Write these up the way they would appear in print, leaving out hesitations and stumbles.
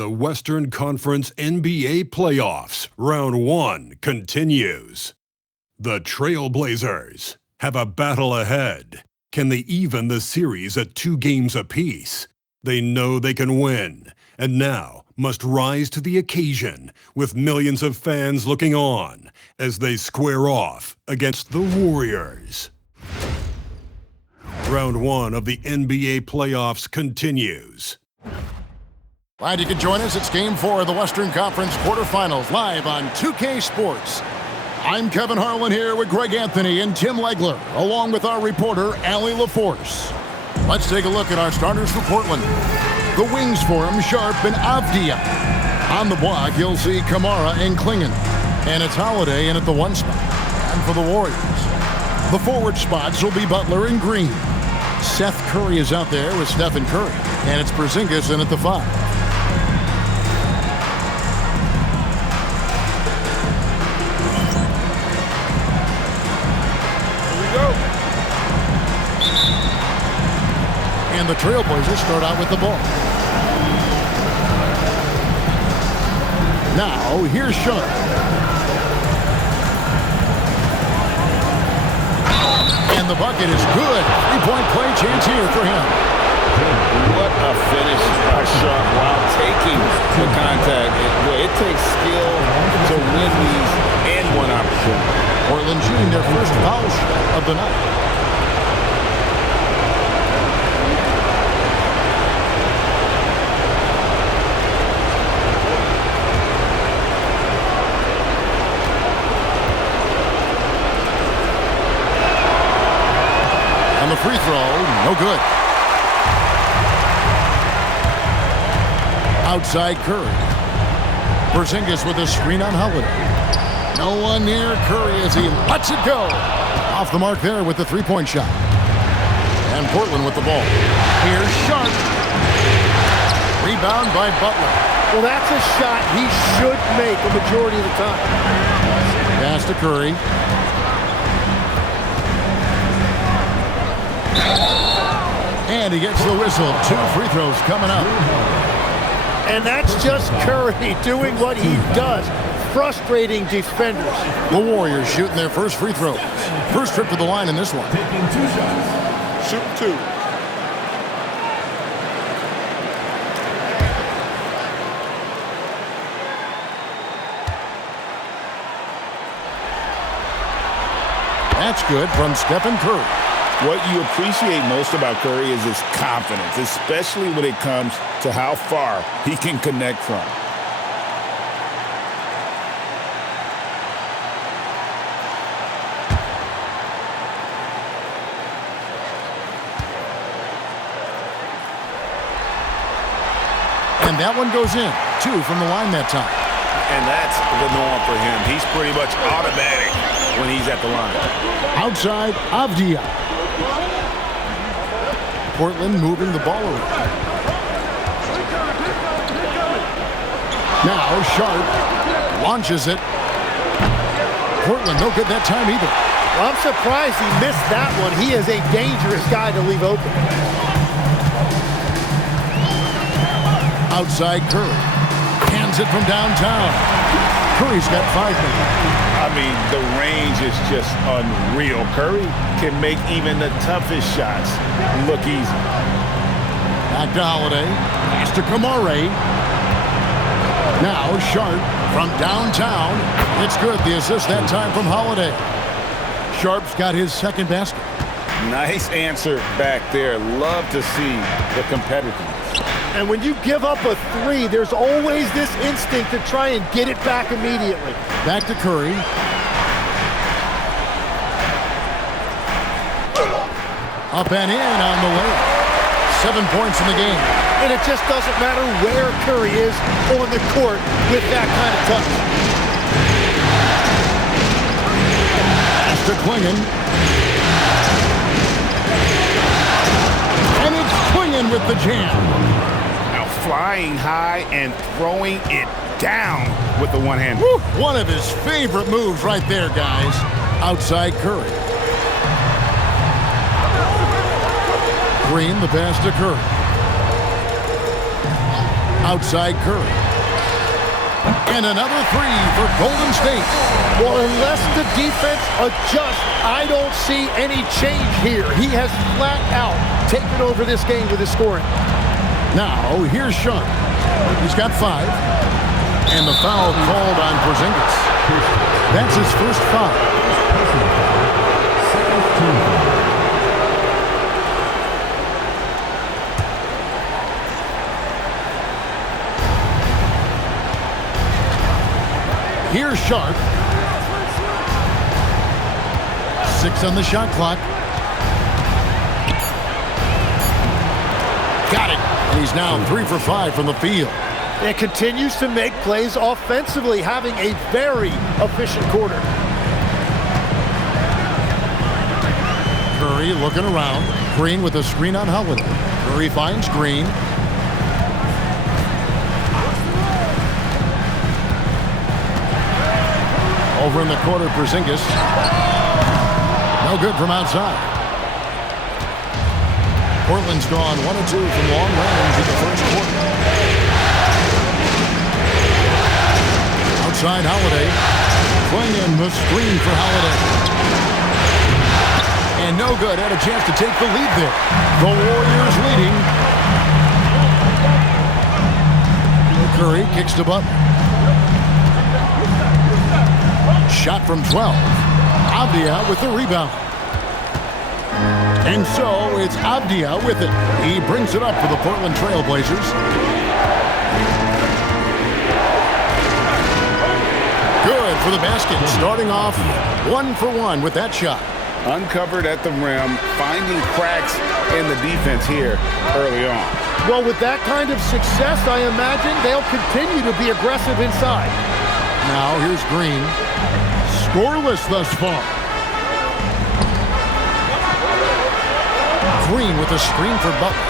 The Western Conference NBA Playoffs, Round 1 continues. The Trailblazers have a battle ahead. Can they even the series at 2 games apiece? They know they can win, and now must rise to the occasion with millions of fans looking on as they square off against the Warriors. Round 1 of the NBA Playoffs continues. Glad you could join us. It's Game 4 of the Western Conference Quarterfinals, live on 2K Sports. I'm Kevin Harlan here with Greg Anthony and Tim Legler, along with our reporter, Allie LaForce. Let's take a look at our starters for Portland. The wings for him, Sharp and Avdia. On the block, you'll see Kamara and Klingon. And it's Holiday in at the 1 spot. And for the Warriors, the forward spots will be Butler and Green. Seth Curry is out there with Stephen Curry. And it's Porzingis in at the 5. And the Trailblazers start out with the ball. Now, here's Sharp. And the bucket is good. 3-point play chance here for him. What a finish by Sharp while taking the contact. It takes skill to win these and one opportunity. Portland shooting their first foul shot of the night. The free throw, no good. Outside Curry. Porzingis with a screen on Holiday. No one near Curry as he lets it go. Off the mark there with the 3-point shot. And Portland with the ball. Here's Sharp. Rebound by Butler. Well, that's a shot he should make a majority of the time. Pass to Curry. And he gets the whistle. 2 free throws coming up. And that's just Curry doing what he does, frustrating defenders. The Warriors shooting their first free throws. First trip to the line in this one. Taking 2 shots. Shoot 2. That's good from Stephen Curry. What you appreciate most about Curry is his confidence, especially when it comes to how far he can connect from. And that one goes in. 2 from the line that time. And that's the norm for him. He's pretty much automatic when he's at the line. Outside, Avdia. Portland moving the ball around. Now Sharp launches it. Portland no good that time either. Well, I'm surprised he missed that one. He is a dangerous guy to leave open. Outside Curry. Hands it from downtown. Curry's got 5 minutes. I mean, the range is just unreal. Curry can make even the toughest shots look easy. Back to Holiday. Pass to Kamara. Now Sharp from downtown. It's good. The assist that time from Holiday. Sharp's got his second basket. Nice answer back there. Love to see the competitiveness. And when you give up a 3, there's always this instinct to try and get it back immediately. Back to Curry. Up and in on the way. 7 points in the game. And it just doesn't matter where Curry is on the court with that kind of touch. Pass to Klingon. And it's Klingon with the jam. Flying high and throwing it down with the one-hand. One of his favorite moves right there, guys. Outside Curry. Green, the pass to Curry. Outside Curry. And another three for Golden State. Well, unless the defense adjusts, I don't see any change here. He has flat out taken over this game with his scoring. Now, here's Sean. He's got 5. And the foul called on Porzingis. That's his first foul. Here's Sharp. 6 on the shot clock. Got it. And he's now 3 for 5 from the field. And continues to make plays offensively, having a very efficient quarter. Curry looking around. Green with a screen on Holiday. Curry finds Green. Over in the corner, Porzingis. No good from outside. Portland's gone 1 of 2 from long range in the first quarter. Outside Holiday. Swinging the screen for Holiday. And no good. Had a chance to take the lead there. The Warriors leading. Curry kicks to Butler. Shot from 12. Avdia with the rebound. And so it's Avdia with it. He brings it up for the Portland Trail Blazers. Good for the basket. Starting off 1 for 1 with that shot. Uncovered at the rim, finding cracks in the defense here early on. Well, with that kind of success, I imagine they'll continue to be aggressive inside. Now here's Green. Scoreless thus far. Green with a screen for Butler.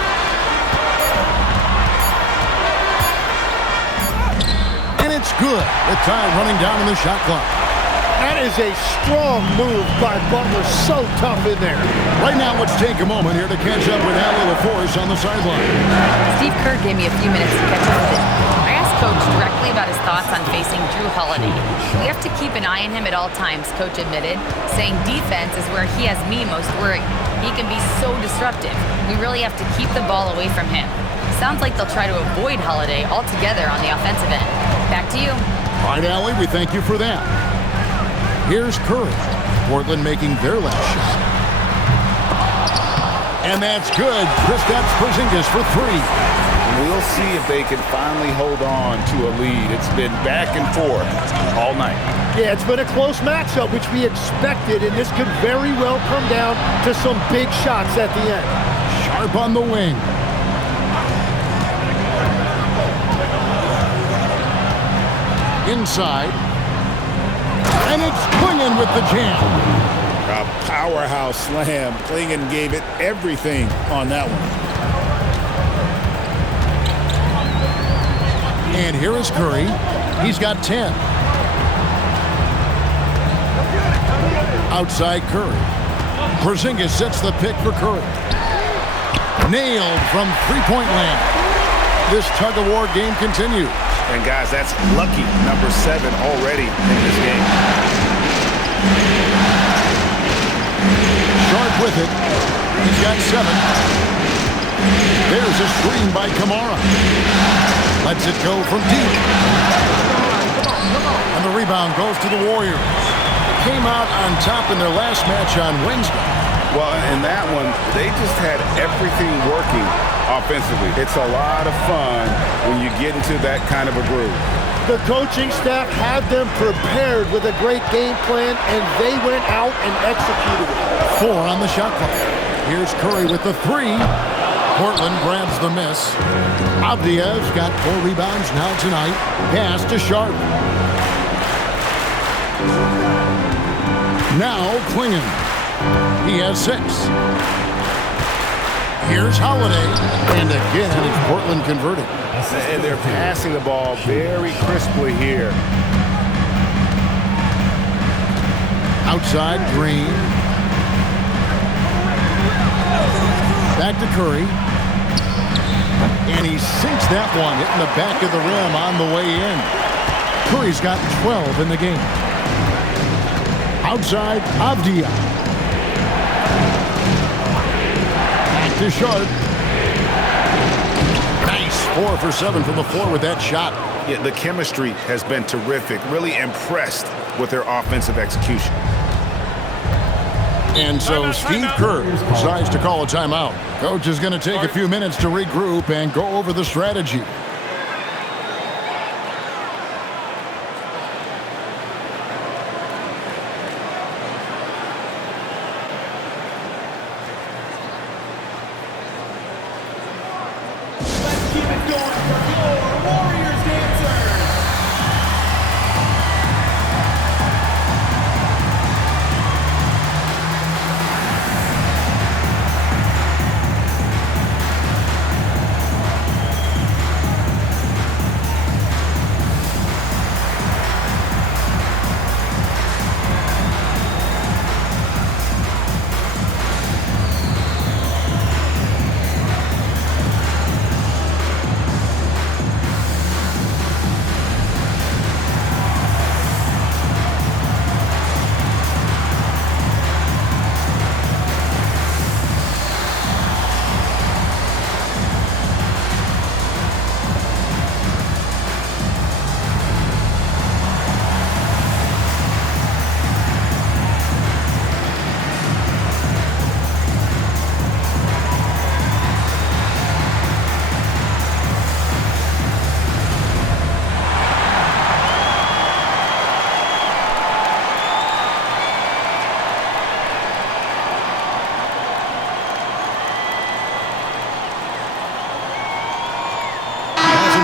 And it's good. The time running down in the shot clock. That is a strong move by Butler. So tough in there. Right now, let's take a moment here to catch up with Allie LaForce on the sideline. Steve Kerr gave me a few minutes to catch up with it. I asked Coach directly about his thoughts on facing Drew Holiday. We have to keep an eye on him at all times, Coach admitted, saying defense is where he has me most worried. He can be so disruptive. We really have to keep the ball away from him. Sounds like they'll try to avoid Holiday altogether on the offensive end. Back to you. All right, Allie, we thank you for that. Here's Curry. Portland making their last shot. And that's good. Kristaps Porzingis for 3. We'll see if they can finally hold on to a lead. It's been back and forth all night. Yeah, it's been a close matchup, which we expected, and this could very well come down to some big shots at the end. Sharp on the wing. Inside. And it's Klingon with the jam. A powerhouse slam. Klingon gave it everything on that one. And here is Curry. He's got 10. Outside Curry. Porzingis sets the pick for Curry. Nailed from three-point land. This tug-of-war game continues. And guys, that's lucky number 7 already in this game. Sharp with it. He's got 7. There's a screen by Kamara. Lets it go from deep. And the rebound goes to the Warriors. Came out on top in their last match on Wednesday. Well, in that one, they just had everything working offensively. It's a lot of fun when you get into that kind of a groove. The coaching staff had them prepared with a great game plan, and they went out and executed it. 4 on the shot clock. Here's Curry with the 3. Portland grabs the miss. Avdia's got 4 rebounds now tonight. Pass to Sharp. Now Klingon. He has 6. Here's Holiday. And again, it's Portland converting. And they're passing the ball very crisply here. Outside, Green. Back to Curry. And he sinks that one, hitting the back of the rim on the way in. Curry's got 12 in the game. Outside, Avdia. Back to Sharp. Nice. 4 for 7 from the floor with that shot. Yeah, the chemistry has been terrific. Really impressed with their offensive execution. And so Steve Kerr decides to call a timeout. Coach is going to take a few minutes to regroup and go over the strategy. Let's keep it going for your Warriors dancers.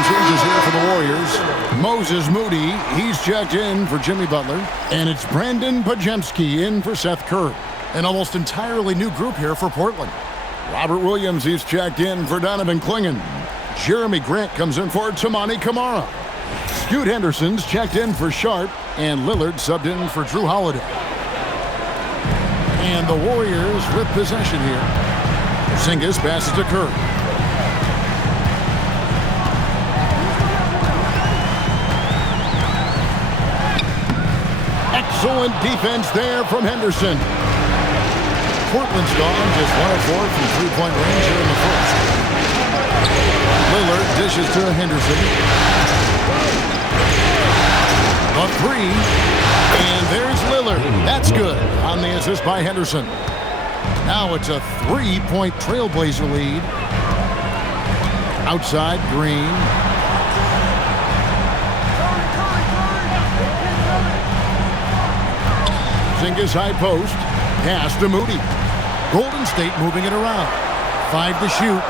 Changes here for the Warriors. Moses Moody, he's checked in for Jimmy Butler. And it's Brandon Pajemski in for Seth Kerr. An almost entirely new group here for Portland. Robert Williams, he's checked in for Donovan Clingan. Jeremy Grant comes in for Tamani Kamara. Scoot Henderson's checked in for Sharp. And Lillard subbed in for Drew Holiday. And the Warriors with possession here. Porzingis passes to Kerr. Excellent defense there from Henderson. Portland's gone just 1 of 4 from three-point range here in the first. Lillard dishes to Henderson. A three. And there's Lillard. That's good on the assist by Henderson. Now it's a 3-point Trailblazer lead. Outside, Green. Porzingis high post. Pass to Moody. Golden State moving it around. 5 to shoot.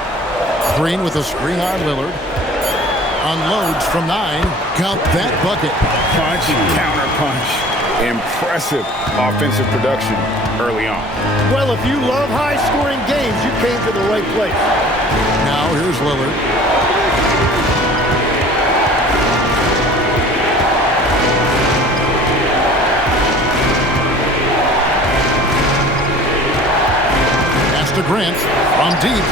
Green with a screen on Lillard. Unloads from 9. Count that bucket. Punch, counter punch. Impressive offensive production early on. Well, if you love high-scoring games, you came to the right place. Now here's Lillard. To Grant from deep.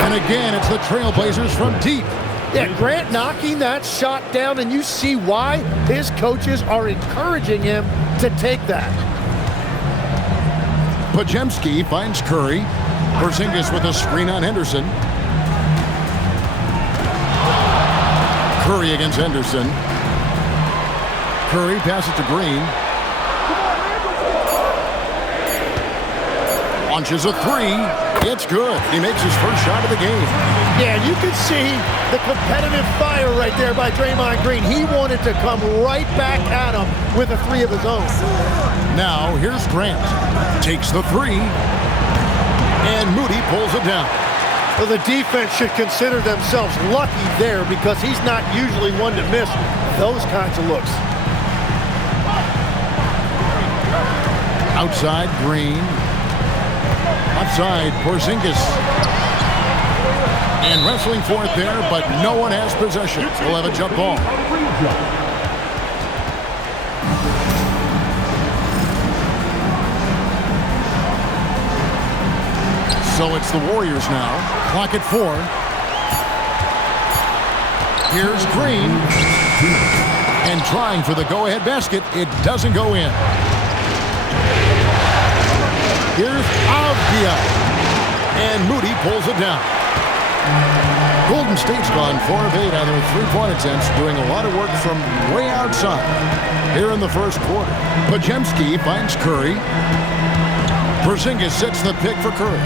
And again, it's the Trailblazers from deep. Yeah, Grant knocking that shot down, and you see why his coaches are encouraging him to take that. Pajemski finds Curry. Porzingis with a screen on Henderson. Curry against Henderson. Curry passes to Green. Launches a three. It's good. He makes his first shot of the game. Yeah, you can see the competitive fire right there by Draymond Green. He wanted to come right back at him with a three of his own. Now here's Grant. Takes the three. And Moody pulls it down. Well, the defense should consider themselves lucky there because he's not usually one to miss those kinds of looks. Outside, Green. Outside, Porzingis. And wrestling for it there, but no one has possession. We'll have a jump ball. So it's the Warriors now. Clock at 4. Here's Green. And trying for the go-ahead basket. It doesn't go in. Here's Avdia. And Moody pulls it down. Golden State's gone 4 of 8 on their three-point attempts, doing a lot of work from way outside. Here in the first quarter, Podziemski finds Curry. Porzingis sets the pick for Curry.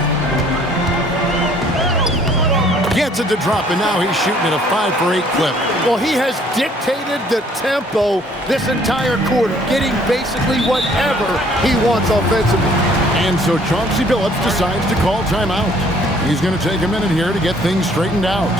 Gets it to drop, and now he's shooting at a 5 for 8 clip. Well, he has dictated the tempo this entire quarter, getting basically whatever he wants offensively. And so Chauncey Billups decides to call timeout. He's going to take a minute here to get things straightened out.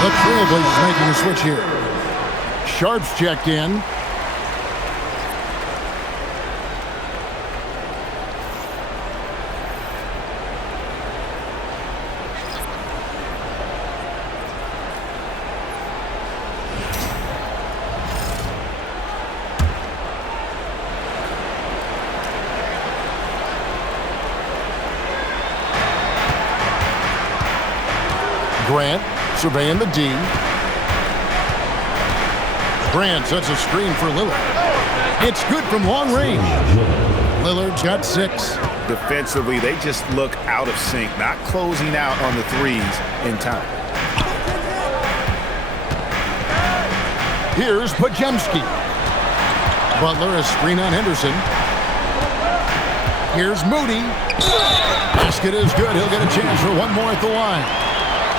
The Trailblazers making a switch here. Sharp's checked in. Grant surveying the D. Grant sets a screen for Lillard. It's good from long range. Lillard's got 6. Defensively, they just look out of sync, not closing out on the threes in time. Here's Podziemski. Butler a screen on Henderson. Here's Moody. Basket is good. He'll get a chance for one more at the line.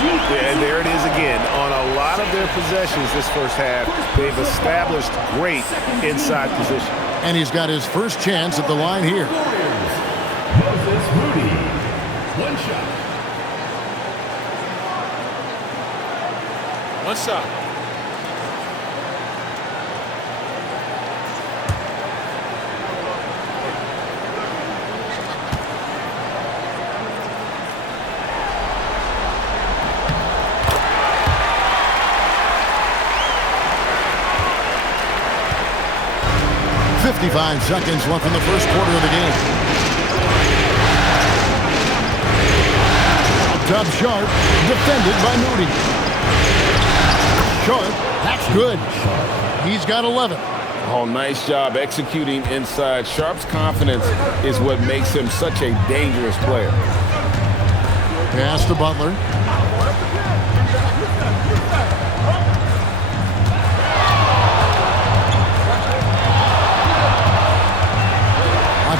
And there it is again. On a lot of their possessions this first half, they've established great inside position. And he's got his first chance at the line here. Moses Moody. One shot. One shot. 55 seconds left in the first quarter of the game. Up top Sharp, defended by Moody. Sharp, that's good. He's got 11. Oh, nice job executing inside. Sharp's confidence is what makes him such a dangerous player. Pass to Butler.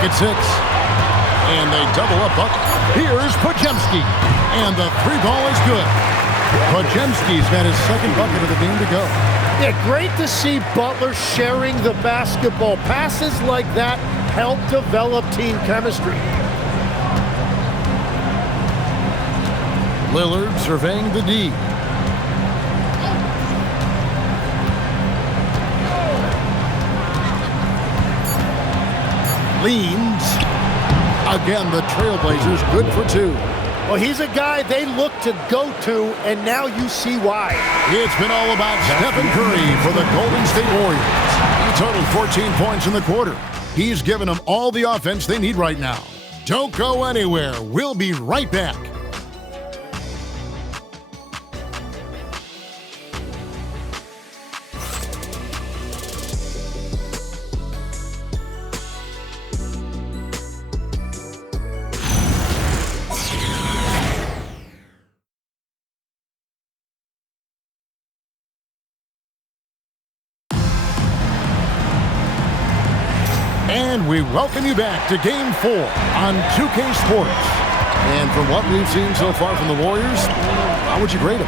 At 6. And they double up. Here's Podziemski. And the 3-ball is good. Podziemski's got his second bucket of the game to go. Yeah, great to see Butler sharing the basketball. Passes like that help develop team chemistry. Lillard surveying the D. Leans. Again, the Trailblazers good for 2. Well, he's a guy they look to go to, and now you see why. It's been all about Stephen Curry for the Golden State Warriors. He totaled 14 points in the quarter. He's given them all the offense they need right now. Don't go anywhere. We'll be right back. And we welcome you back to Game 4 on 2K Sports. And from what we've seen so far from the Warriors, how would you grade them?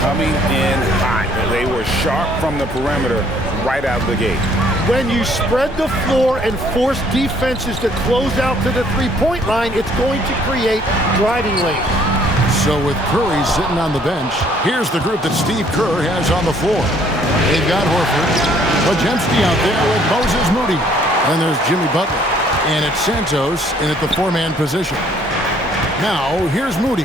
Coming in hot. They were sharp from the perimeter right out the gate. When you spread the floor and force defenses to close out to the three-point line, it's going to create driving lanes. So with Curry sitting on the bench, here's the group that Steve Kerr has on the floor. They've got Horford, Podziemski out there with Moses Moody. And there's Jimmy Butler. And it's Santos in at the four-man position. Now, here's Moody.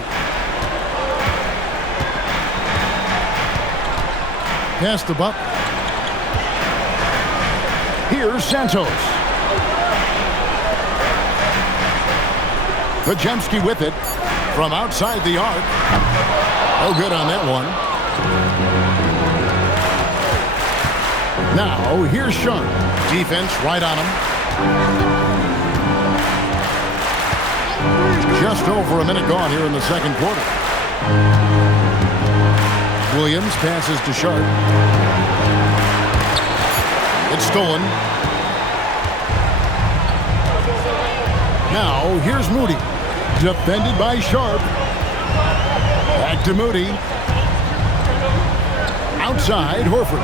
Pass to Butler. Here's Santos. Podziemski with it from outside the arc. Oh, good on that one. Now, here's Sharp. Defense right on him. Just over a minute gone here in the second quarter. Williams passes to Sharp. It's stolen. Now, here's Moody. Defended by Sharp. Back to Moody. Outside, Horford.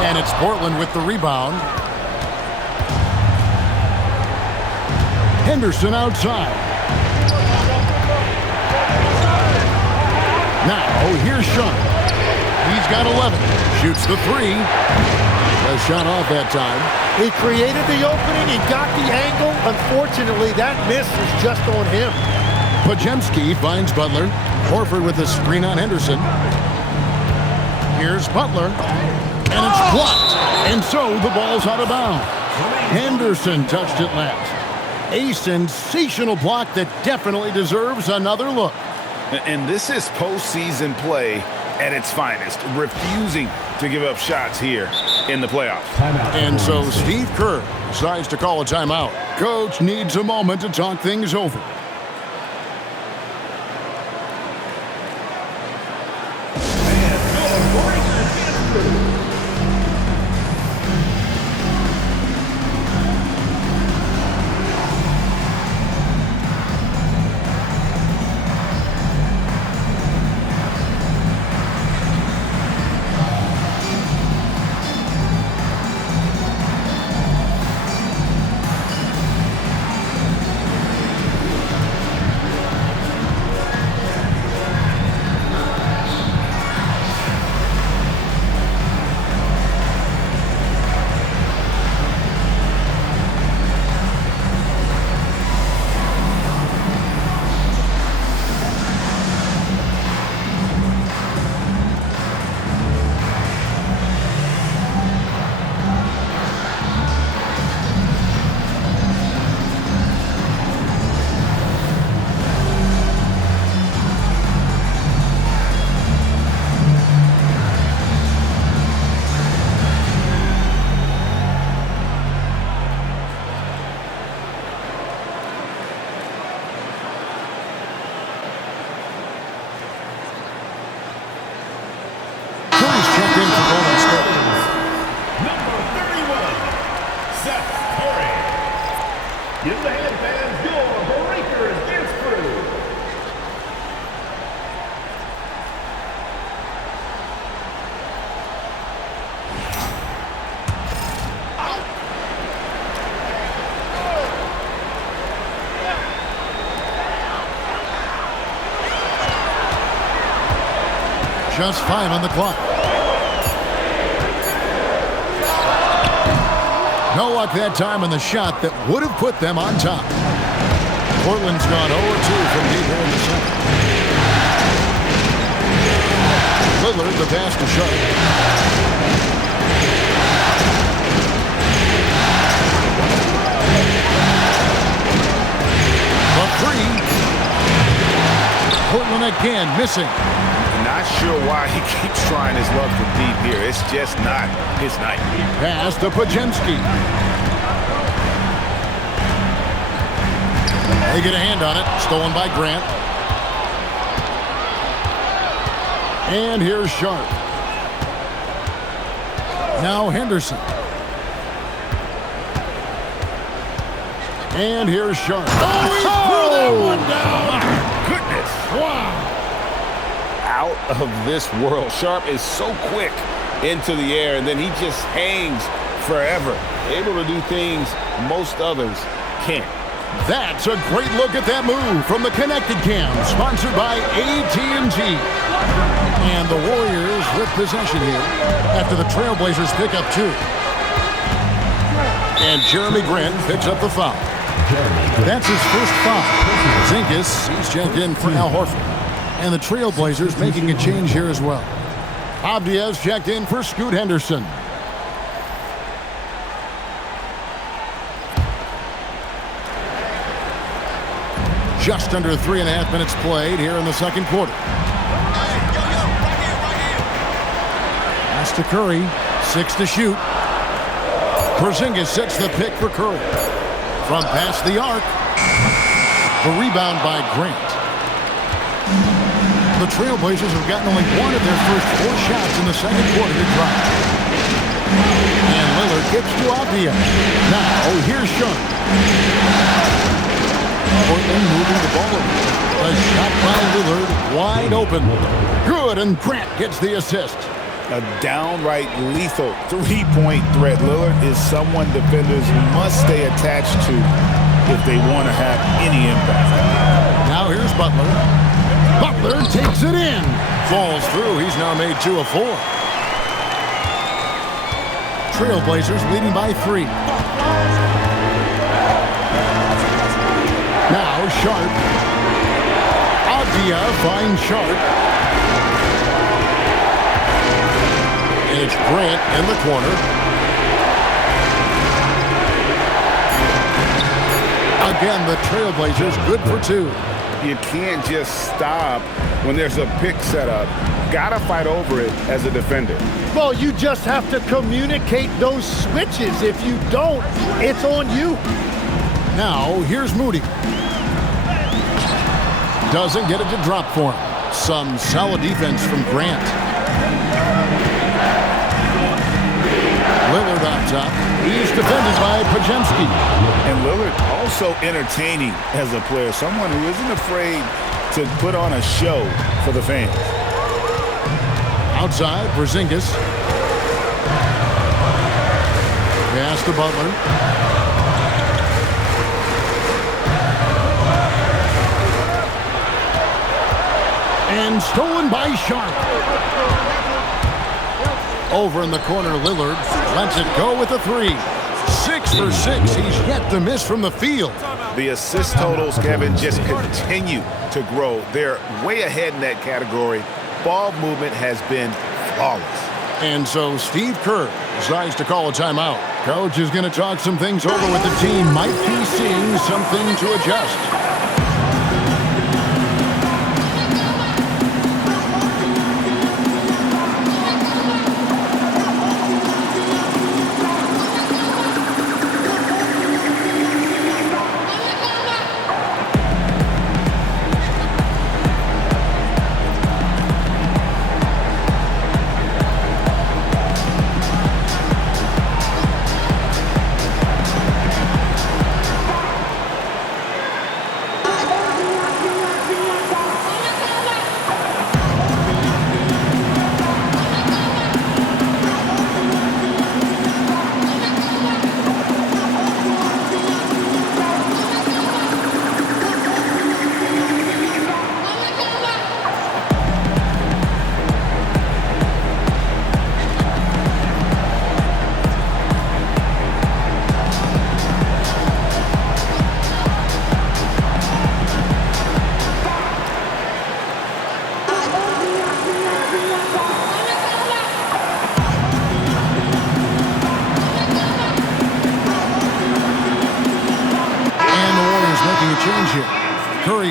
And it's Portland with the rebound. Henderson outside. Now, here's Sean. He's got 11. Shoots the three. A shot off that time. He created the opening. He got the angle. Unfortunately, that miss is just on him. Podziemski finds Butler. Horford with a screen on Henderson. Here's Butler. And it's blocked. And so the ball's out of bounds. Henderson touched it last. A sensational block that definitely deserves another look. And this is postseason play at its finest, refusing to give up shots here in the playoffs. And so Steve Kerr decides to call a timeout. Coach needs a moment to talk things over. Give the hand fans your Breakers dance crew. Just 5 on the clock. No luck that time on the shot that would have put them on top. Portland's gone 0-2 from deep here in the second. Lillard, the pass to Sharp. The three. Portland again missing. Not sure why he keeps trying his luck from deep here. It's just not his night. Pass to Pajemski. They get a hand on it. Stolen by Grant. And here's Sharp. Now Henderson. And here's Sharp. Oh, he threw that one down! My goodness. Wow. Out of this world. Sharp is so quick into the air, and then he just hangs forever. Able to do things most others can't. That's a great look at that move from the Connected Cam, sponsored by AT&T. And the Warriors with possession here after the Trailblazers pick up 2. And Jeremy Grant picks up the foul. That's his first foul. Zingas, he's checked in for Al Horford. And the Trailblazers making a change here as well. Avdia's checked in for Scoot Henderson. Just under 3.5 minutes played here in the second quarter. Pass to Curry. 6 to shoot. Porzingis sets the pick for Curry. From past the arc. The rebound by Grant. The Trailblazers have gotten only one of their first 4 shots in the second quarter to drop. And Lillard gets to Avdia. Now here's Sharp. Portland moving the ball over. A shot by Lillard, wide open. Good, and Grant gets the assist. A downright lethal three-point threat. Lillard is someone defenders must stay attached to if they want to have any impact. Now here's Butler. Butler takes it in. Falls through. He's now made 2 of 4. Trailblazers leading by 3. Now Sharp. Avdia finds Sharp. And it's Grant in the corner. Again, the Trailblazers good for 2. You can't just stop when there's a pick set up. Gotta fight over it as a defender. Well, you just have to communicate those switches. If you don't, it's on you. Now, here's Moody. Doesn't get it to drop for him. Some solid defense from Grant. Lillard on top. He's defended by Pajemski. And Lillard also entertaining as a player. Someone who isn't afraid to put on a show for the fans. Outside, Porzingis. Pass to Butler. And stolen by Sharp. Over in the corner, Lillard lets it go with a 3. 6 for 6. He's yet to miss from the field. The assist totals, Kevin, just continue to grow. They're way ahead in that category. Ball movement has been flawless. And so Steve Kerr decides to call a timeout. Coach is going to talk some things over with the team. Might be seeing something to adjust.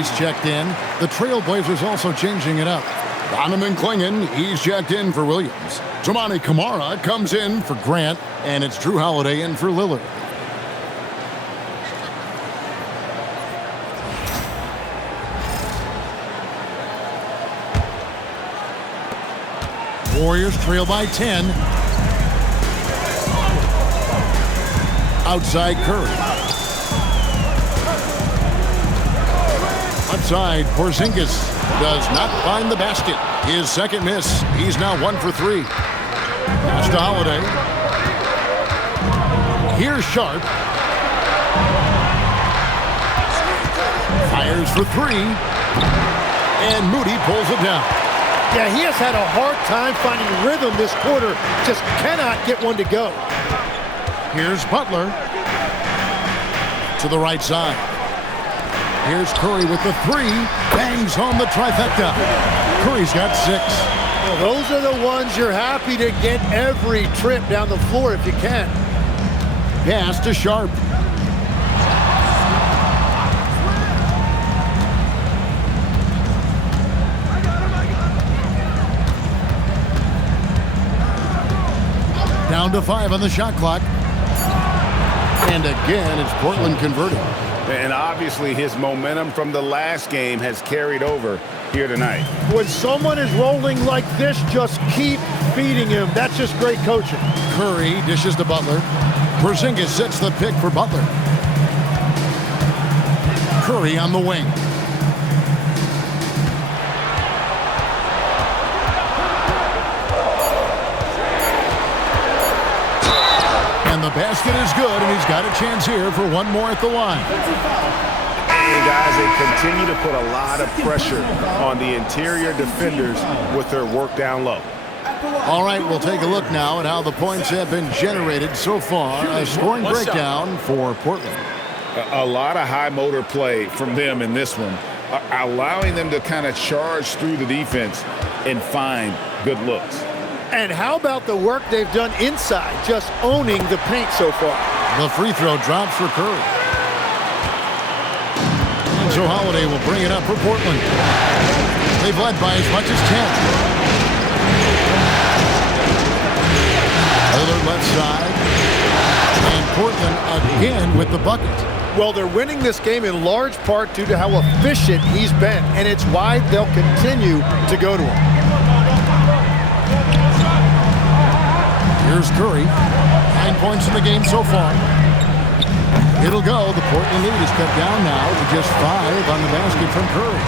He's checked in. The Trailblazers also changing it up. Donovan Clingan, he's checked in for Williams. Toumani Camara comes in for Grant, and it's Drew Holiday in for Lillard. Warriors trail by 10. Outside Curry. Outside, Porzingis does not find the basket. His second miss. He's now 1 for 3. Pass to Holiday. Here's Sharp. Fires for 3. And Moody pulls it down. Yeah, he has had a hard time finding rhythm this quarter. Just cannot get one to go. Here's Butler. To the right side. Here's Curry with the 3. Bangs home the trifecta. Curry's got 6. Well, those are the ones you're happy to get every trip down the floor if you can. Pass to Sharp. Down to 5 on the shot clock. And again, it's Portland converting. And obviously his momentum from the last game has carried over here tonight. When someone is rolling like this, just keep feeding him. That's just great coaching. Curry dishes to Butler. Porzingis sets the pick for Butler. Curry on the wing. And the basket is good, and he's got a chance here for one more at the line. And guys, they continue to put a lot of pressure on the interior defenders with their work down low. All right, we'll take a look now at how the points have been generated so far. A scoring breakdown for Portland. A lot of high motor play from them in this one, allowing them to kind of charge through the defense and find good looks. And how about the work they've done inside, just owning the paint so far? The free throw drops for Curry. And so Holiday will bring it up for Portland. They've led by as much as 10. Lillard left side. And Portland again with the bucket. Well, they're winning this game in large part due to how efficient he's been, and it's why they'll continue to go to him. Here's Curry. 9 points in the game so far. It'll go. The Portland lead is cut down now to just 5 on the basket from Curry.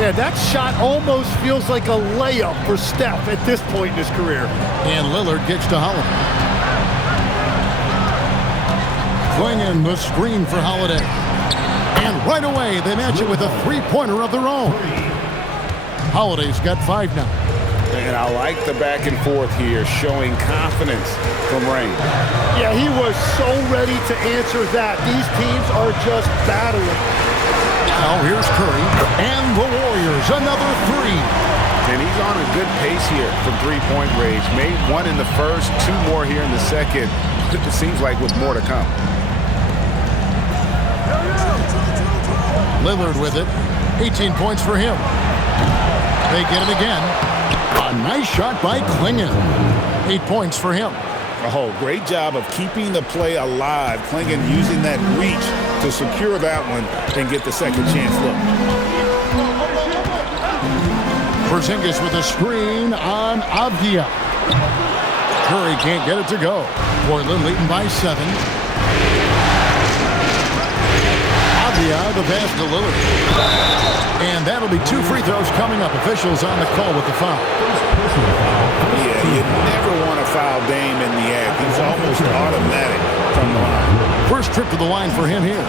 Yeah, that shot almost feels like a layup for Steph at this point in his career. And Lillard gets to Holiday. Clingan the screen for Holiday. And right away, they match it with a three-pointer of their own. Holiday's got 5 now. And I like the back and forth here, showing confidence from Rain. Yeah, he was so ready to answer that. These teams are just battling. Now here's Curry. And the Warriors, another 3. And he's on a good pace here from three-point range. Made 1 in the first, 2 more here in the second. It seems like with more to come. Lillard with it. 18 points for him. They get it again. A nice shot by Clingan. 8 points for him. Oh, great job of keeping the play alive. Clingan using that reach to secure that one and get the second chance look. Porzingis with a screen on Avdia. Curry can't get it to go. Portland leading by 7. Avdia, the pass to Lillard. And that'll be 2 free throws coming up. Officials on the call with the foul. Yeah, you never want to foul Dame in the act. He's almost automatic from the line. First trip to the line for him here.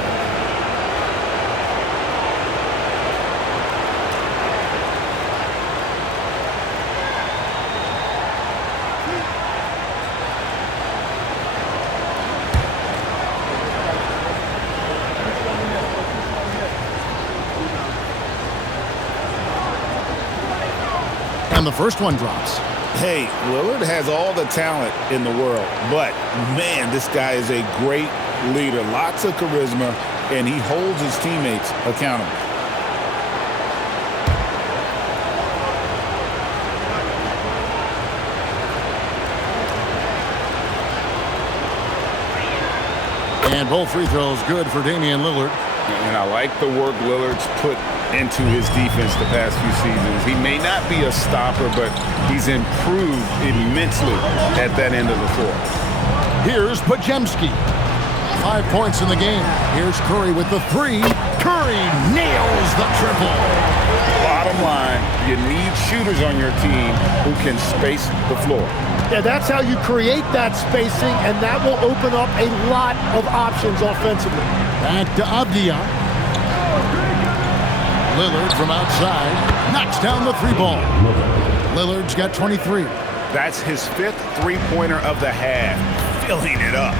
And the first one drops. Hey, Lillard has all the talent in the world, but man, this guy is a great leader. Lots of charisma, and he holds his teammates accountable. And both free throws good for Damian Lillard. And I like the work Lillard's put into his defense the past few seasons. He may not be a stopper, but he's improved immensely at that end of the floor. Here's Podziemski. 5 points in the game. Here's Curry with the three. Curry nails the triple. Bottom line, you need shooters on your team who can space the floor. Yeah, that's how you create that spacing, and that will open up a lot of options offensively. Back to Avdia. Lillard from outside knocks down the three ball. Lillard's got 23. That's his 5th three-pointer of the half, filling it up.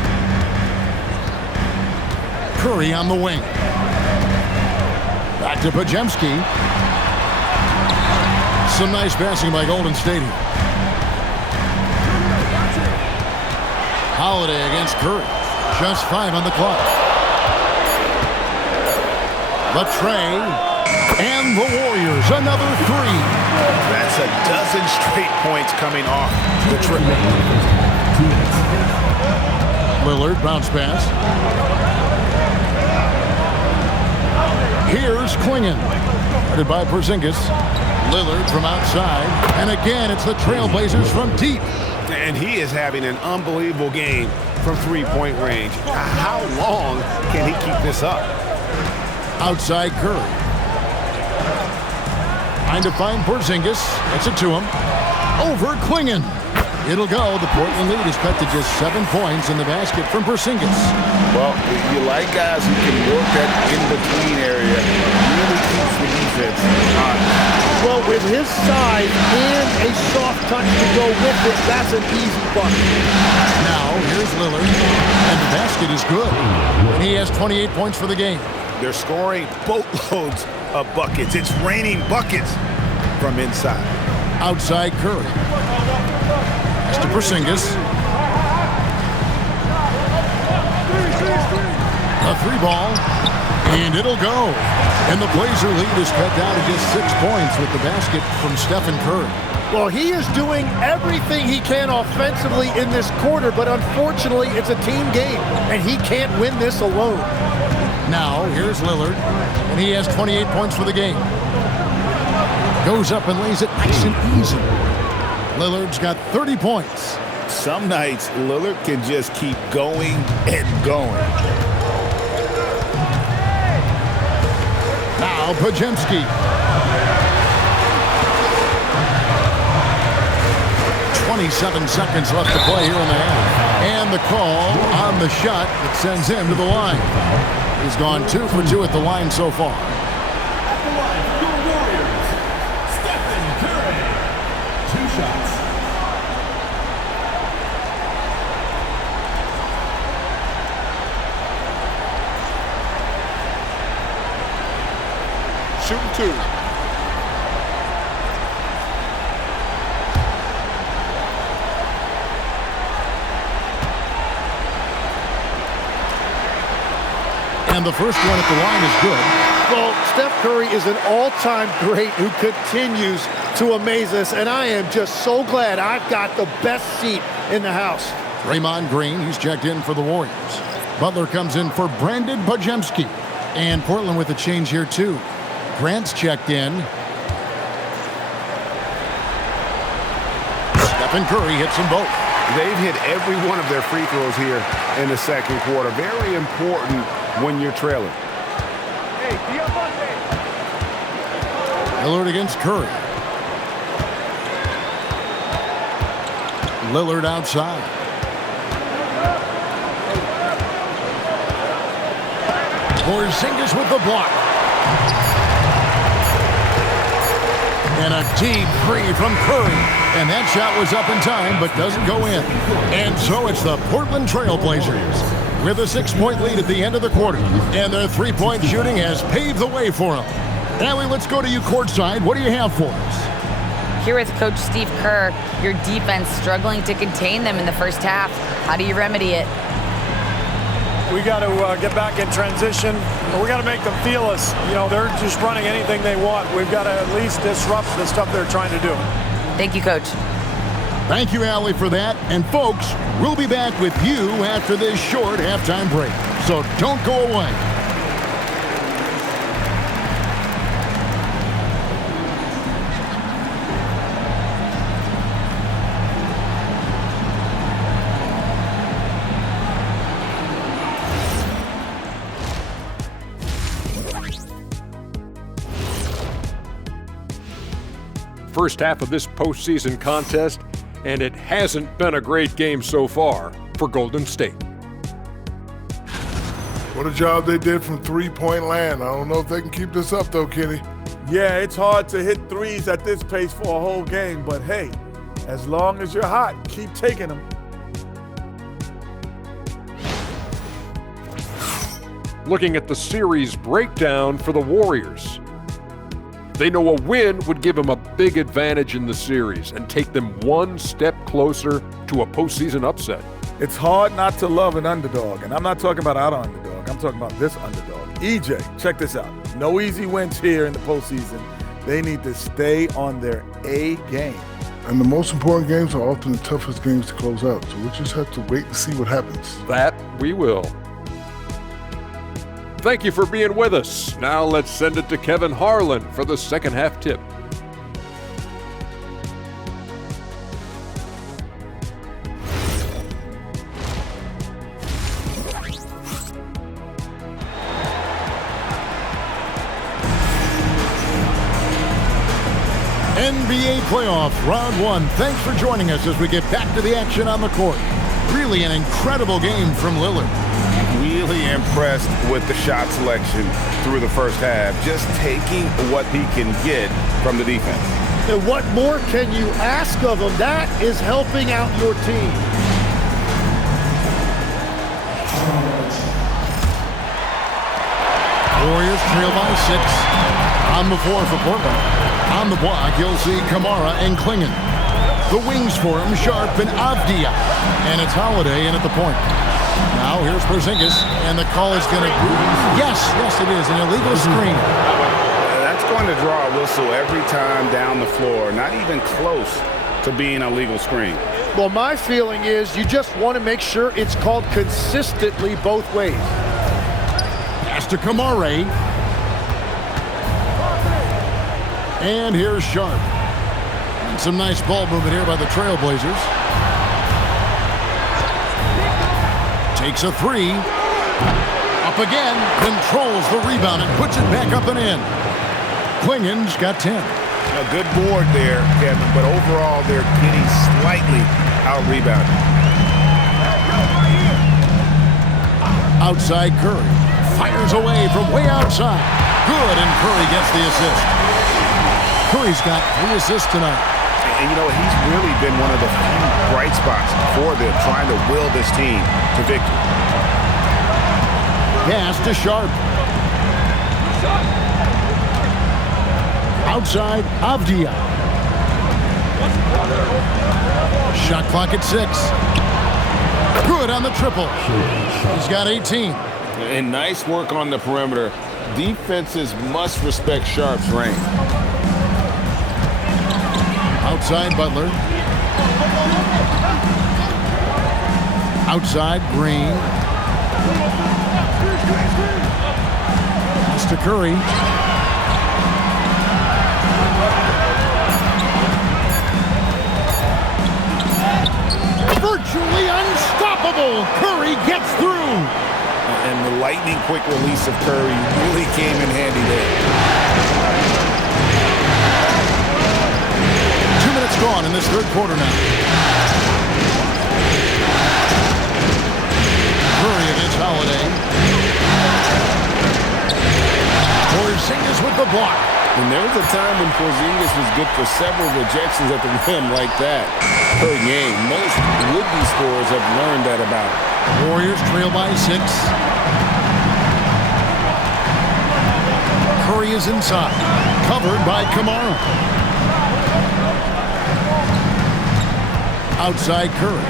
Curry on the wing. Back to Podziemski. Some nice passing by Golden State here. Holiday against Curry. Just 5 on the clock. The tray. And the Warriors, another 3. That's a dozen straight points coming off the triple. Lillard, bounce pass. Here's Klingon. Guarded by Porzingis. Lillard from outside. And again, it's the Trailblazers from deep. And he is having an unbelievable game from three-point range. How long can he keep this up? Outside Curry. Trying to find Porzingis. Gets it to him. Over Klingon. It'll go. The Portland lead is cut to just 7 points in the basket from Porzingis. Well, you like guys who can work that in-between area. Really keeps the defense honest. Well, with his size and a soft touch to go with it, that's an easy bucket. Now, here's Lillard. And the basket is good. And he has 28 points for the game. They're scoring boatloads of buckets. It's raining buckets from inside. Outside Curry. Pass to Porzingis. A three ball. And it'll go. And the Blazer lead is cut down to just 6 points with the basket from Stephen Curry. Well, he is doing everything he can offensively in this quarter, but unfortunately, it's a team game, and he can't win this alone. Now, here's Lillard, and he has 28 points for the game. Goes up and lays it nice and easy. Lillard's got 30 points. Some nights, Lillard can just keep going and going. Now, Podziemski. 27 seconds left to play here in the half. And the call on the shot that sends him to the line. He's gone 2 for 2 at the line so far. At the line, your Warriors, Stephen Curry. 2 shots. Shooting 2. And the first one at the line is good. Well, Steph Curry is an all-time great who continues to amaze us, and I am just so glad I've got the best seat in the house. Draymond Green, he's checked in for the Warriors. Butler comes in for Brandon Podziemski. And Portland with a change here, too. Grant's checked in. Stephen Curry hits them both. They've hit every one of their free throws here in the second quarter. Very important when you're trailing. Lillard against Curry. Lillard outside. Porzingis with the block. And a deep three from Curry. And that shot was up in time, but doesn't go in. And so it's the Portland Trailblazers with a 6-point lead at the end of the quarter. And their three-point shooting has paved the way for them. Allie, let's go to you courtside. What do you have for us? Here with Coach Steve Kerr, your defense struggling to contain them in the first half. How do you remedy it? We got to get back in transition. We got to make them feel us. You know, they're just running anything they want. We've got to at least disrupt the stuff they're trying to do. Thank you, Coach. Thank you, Allie, for that. And folks, we'll be back with you after this short halftime break. so don't go away. First half of this postseason contest, and it hasn't been a great game so far for Golden State. What a job they did from three-point land. I don't know if they can keep this up, though, Kenny. Yeah, it's hard to hit threes at this pace for a whole game, but hey, as long as you're hot, keep taking them. Looking at the series breakdown for the Warriors. They know a win would give them a big advantage in the series and take them one step closer to a postseason upset. It's hard not to love an underdog, and I'm not talking about our underdog. I'm talking about this underdog. EJ, check this out. No easy wins here in the postseason. They need to stay on their A game. And the most important games are often the toughest games to close out, so we just have to wait and see what happens. That we will. Thank you for being with us. Now let's send it to Kevin Harlan for the second half tip. NBA playoff round one. Thanks for joining us as we get back to the action on the court. Really an incredible game from Lillard. Really impressed with the shot selection through the first half, just taking what he can get from the defense. And what more can you ask of him? That is helping out your team. Warriors trail by 6. On the floor for Portland. On the block, you'll see Kamara and Klingon. The wings for him, Sharp and Avdia. And it's Holiday in at the point. Now here's Porzingis, and the call is going to be, yes, it is, an illegal screen. That's going to draw a whistle every time down the floor, not even close to being a legal screen. Well, my feeling is you just want to make sure it's called consistently both ways. Pass to Kamara. And here's Sharp. And some nice ball movement here by the Trailblazers. Takes a three. Up again. Controls the rebound and puts it back up and in. Klingon's got 10. A good board there, Kevin, but overall they're getting slightly out-rebounded. Outside Curry. Fires away from way outside. Good, and Curry gets the assist. Curry's got 3 assists tonight. And you know, he's really been one of the few bright spots for them, trying to will this team to victory. Pass to Sharp. Outside, Avdia. Shot clock at 6. Good on the triple. He's got 18. And nice work on the perimeter. Defenses must respect Sharp's range. Outside Butler. Outside Green. Pass to Curry. Virtually unstoppable. Curry gets through. And the lightning quick release of Curry really came in handy there. Gone in this third quarter now. Curry against Holiday. Porzingis with the block. And there was a time when Porzingis was good for several rejections at the rim like that per game. Most would-be scorers have learned that about him. Warriors trail by 6. Curry is inside. Covered by Kamara. Outside Curry.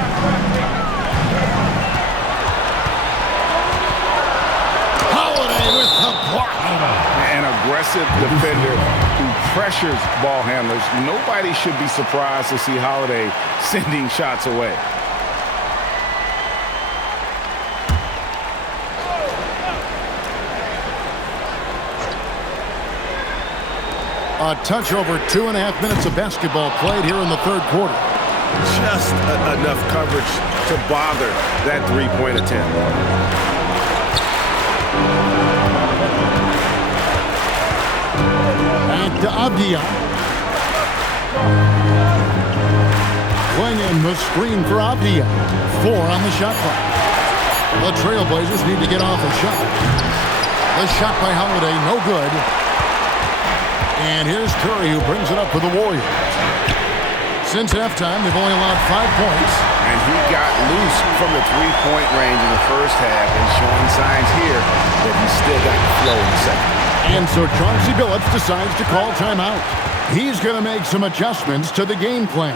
Holiday with the block. An aggressive defender who pressures ball handlers. Nobody should be surprised to see Holiday sending shots away. A touch over 2.5 minutes of basketball played here in the third quarter. Just enough coverage to bother that three-point attempt. Back to Avdia. Playing in the screen for Avdia. 4 on the shot clock. The Trailblazers need to get off a shot. The shot by Holiday, no good. And here's Curry, who brings it up for the Warriors. Since halftime, they've only allowed 5 points. And he got loose from the three-point range in the first half and showing signs here that he's still got the flow in the second. And so Chauncey Billups decides to call timeout. He's going to make some adjustments to the game plan.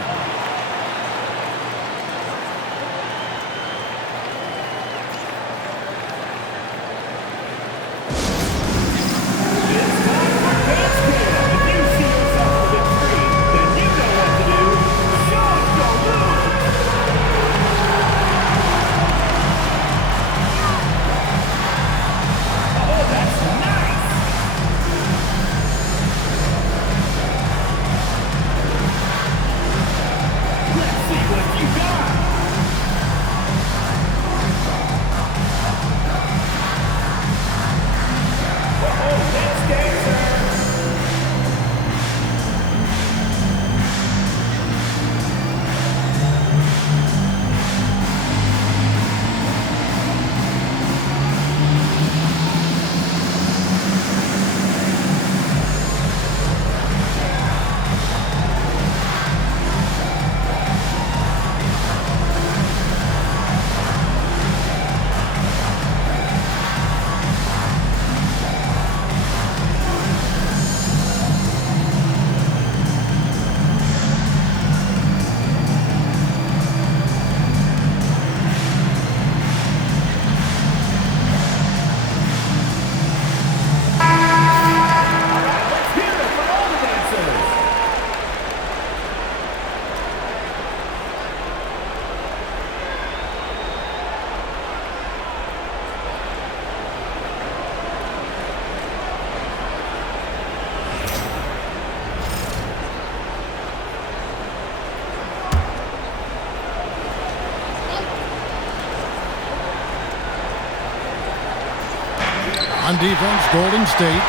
On defense, Golden State.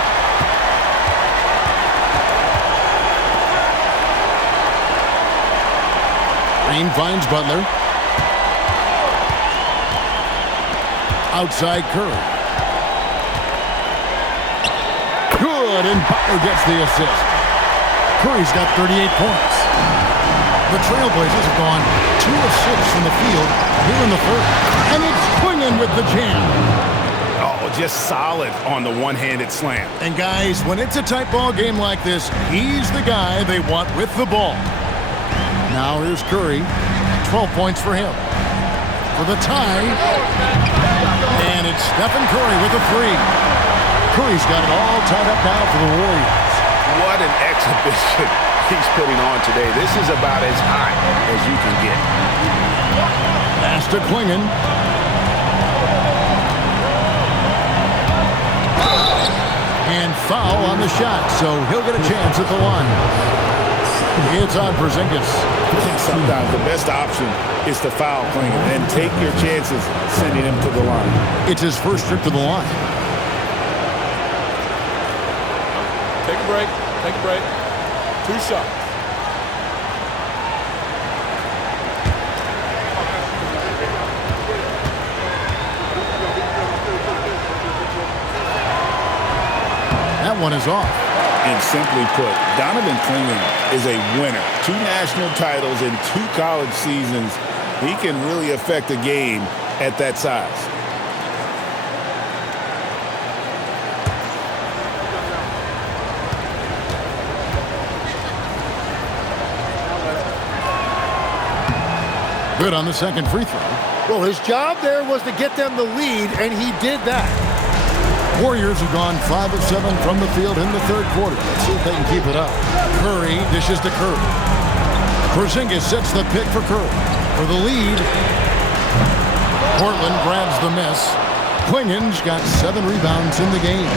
Green finds Butler. Outside Curry. Good, and Butler gets the assist. Curry's got 38 points. The Trailblazers have gone 2 of 6 from the field here in the third. And it's Quingen with the jam. Oh, just solid on the one-handed slam. And guys, when it's a tight ball game like this, he's the guy they want with the ball. Now here's Curry. 12 points for him. For the tie. And it's Stephen Curry with a 3. Curry's got it all tied up now for the Warriors. What an exhibition he's putting on today. This is about as high as you can get. Pass to Quingen. And foul on the shot, so he'll get a chance at the line. It's on Porzingis. I think sometimes the best option is to foul Quingen and take your chances sending him to the line. It's his first trip to the line. Take a break. Take a break. 2 shots. That one is off. And simply put, Donovan Quingen is a winner. 2 national titles in 2 college seasons. He can really affect a game at that size. Good on the second free throw. Well, his job there was to get them the lead, and he did that. Warriors have gone 5 of 7 from the field in the third quarter. Let's see if they can keep it up. Curry dishes to Curry. Porzingis sets the pick for Curry. For the lead, Portland grabs the miss. Quingen's got 7 rebounds in the game.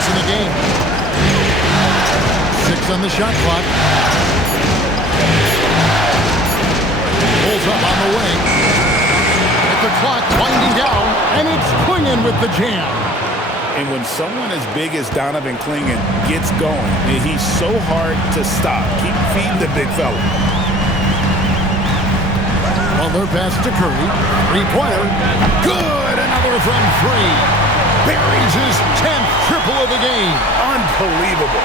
points in the game. 6 on the shot clock. Pulls up on the wing. With the clock winding down, and it's Klingon with the jam. And when someone as big as Donovan Klingon gets going, he's so hard to stop. Keep feeding the big fella. Butler pass to Curry. Three-pointer. Good! Another from three. Buries his 10th triple of the game. Unbelievable.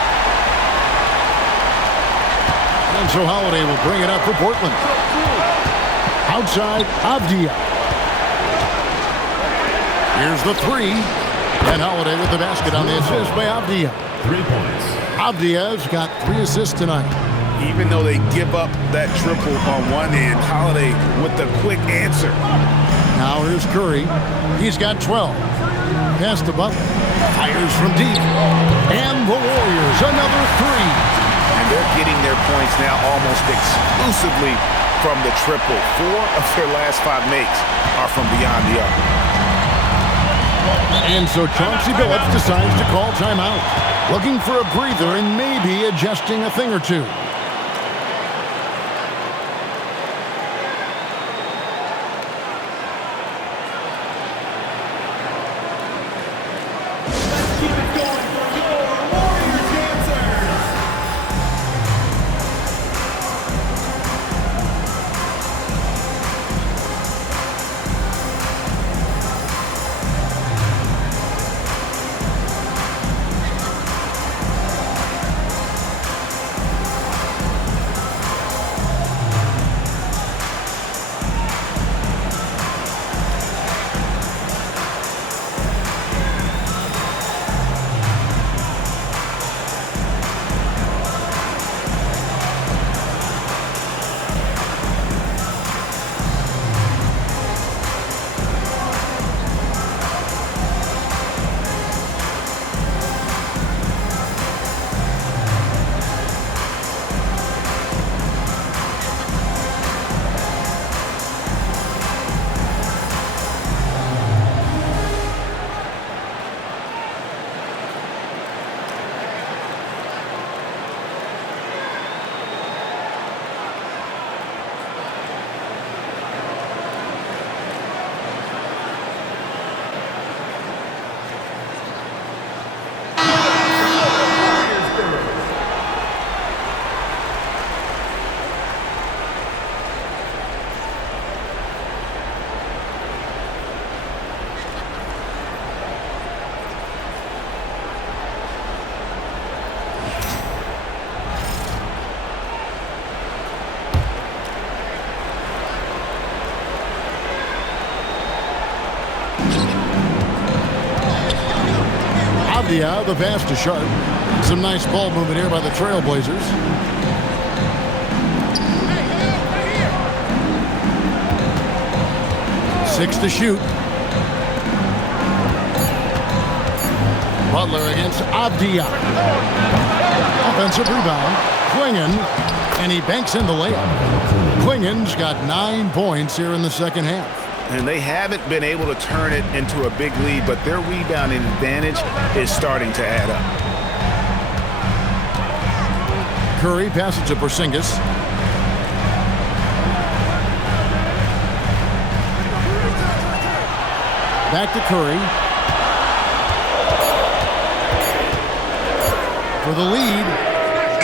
And so Holiday will bring it up for Portland. Outside, Avdia. Here's the three. And Holiday with the basket on the assist by Avdia. 3 points. Avdia's got 3 assists tonight. Even though they give up that triple on one end, Holiday with the quick answer. Now here's Curry. He's got 12. Pass to Butler. Fires from deep. And the Warriors, another three. And they're getting their points now almost exclusively from the triple. 4 of their last 5 makes are from beyond the arc. And so Chauncey Billups decides to call timeout. Looking for a breather and maybe adjusting a thing or two. Keep it going for your Warriors dancers. Avdia, the pass to Sharp. Some nice ball movement here by the Trailblazers. Six to shoot. Butler against Avdia. Offensive rebound. Klingon, and he banks in the layup. Klingon's got 9 points here in the second half. And they haven't been able to turn it into a big lead, but their rebounding advantage is starting to add up. Curry passes to Porzingis. Back to Curry. For the lead.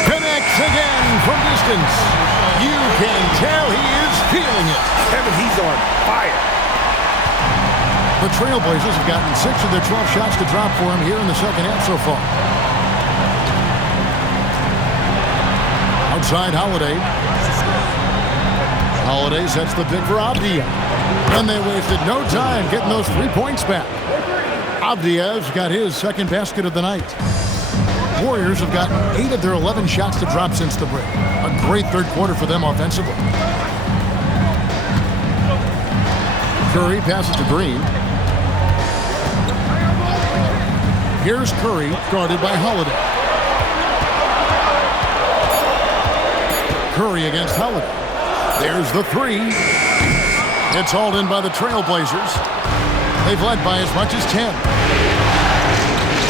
Connects again from distance. You can tell he is feeling it. Kevin, he's on fire. The Trailblazers have gotten 6 of their 12 shots to drop for him here in the second half so far. Outside Holiday. Holiday sets the pick for Avdia. And they wasted no time getting those 3 points back. Avdia's got his second basket of the night. Warriors have gotten 8 of their 11 shots to drop since the break. A great third quarter for them offensively. Curry passes to Green. Here's Curry, guarded by Holiday. Curry against Holiday. There's the three. It's hauled in by the Trailblazers. They've led by as much as 10.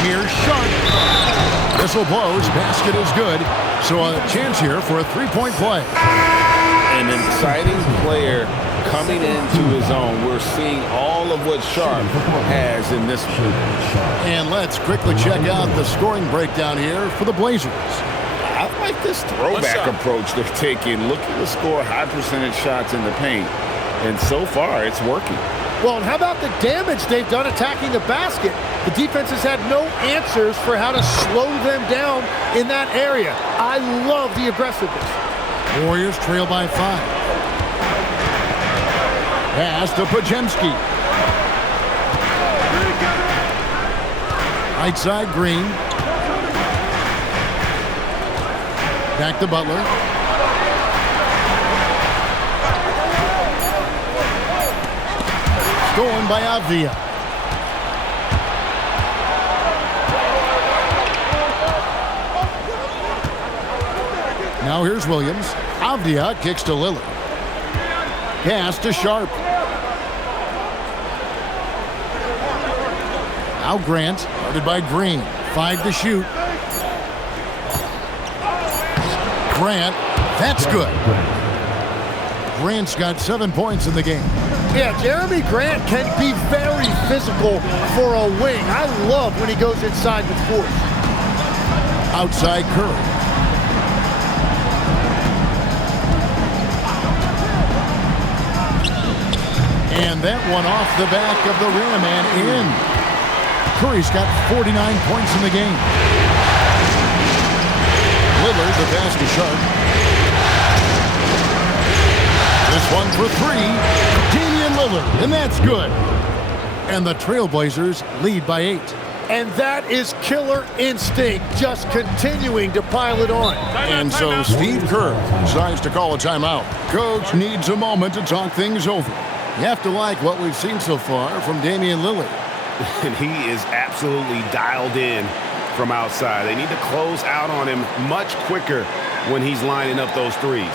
Here's Sharp. Whistle blows. Basket is good. So a chance here for a three-point play. An exciting player coming into his own. We're seeing all of what Sharp has in this one. And let's quickly check out the scoring breakdown here for the Blazers. I like this throwback approach they're taking. Looking to score high percentage shots in the paint. And so far, it's working. Well, and how about the damage they've done attacking the basket? The defense has had no answers for how to slow them down in that area. I love the aggressiveness. Warriors trail by 5. Pass to Pajemski. Right side, Green. Back to Butler. Stolen by Avdia. Now here's Williams. Avdia kicks to Lillard. Pass to Sharp. Now Grant, guarded by Green. 5 to shoot. Grant, that's good. Grant's got 7 points in the game. Yeah, Jeremy Grant can be very physical for a wing. I love when he goes inside with force. Outside Curry. And that one off the back of the rim and in. Curry's got 49 points in the game. Lillard, the pass to Sharp. This one for 3. Damian Lillard, and that's good. And the Trailblazers lead by 8. And that is killer instinct, just continuing to pile it on. And so Steve Kerr decides to call a timeout. Coach needs a moment to talk things over. You have to like what we've seen so far from Damian Lillard. And he is absolutely dialed in from outside. They need to close out on him much quicker when he's lining up those threes.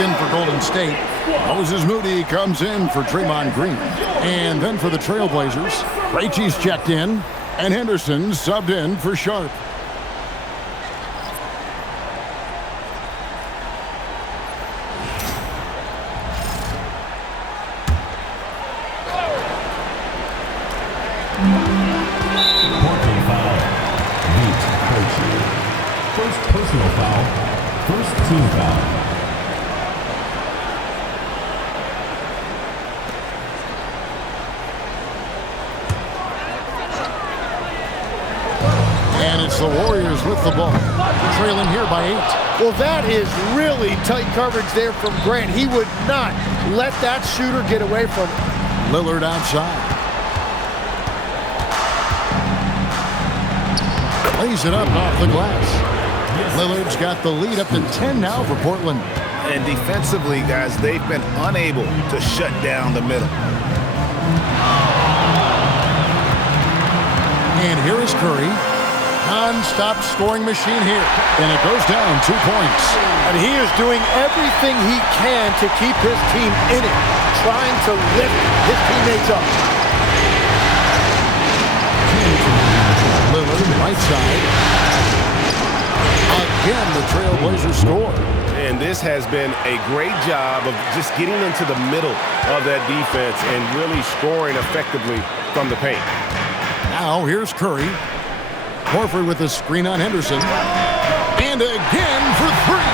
In for Golden State. Moses Moody comes in for Draymond Green. And then for the Trailblazers, Krejci's checked in, and Henderson subbed in for Sharp. Fourth foul. Beat Krejci. First personal foul. First team foul. The Warriors with the ball, trailing here by 8. Well, that is really tight coverage there from Grant. He would not let that shooter get away from it. Lillard outside. Lays it up off the glass. Lillard's got the lead up to 10 now for Portland. And defensively, guys, they've been unable to shut down the middle. And here is Curry. Non-stop scoring machine here. And it goes down 2 points. And he is doing everything he can to keep his team in it. trying to lift his teammates up. Lillard, right side. Again, the Trailblazers score. And this has been a great job of just getting into the middle of that defense and really scoring effectively from the paint. Now here's Curry. Horford with a screen on Henderson. And again for three.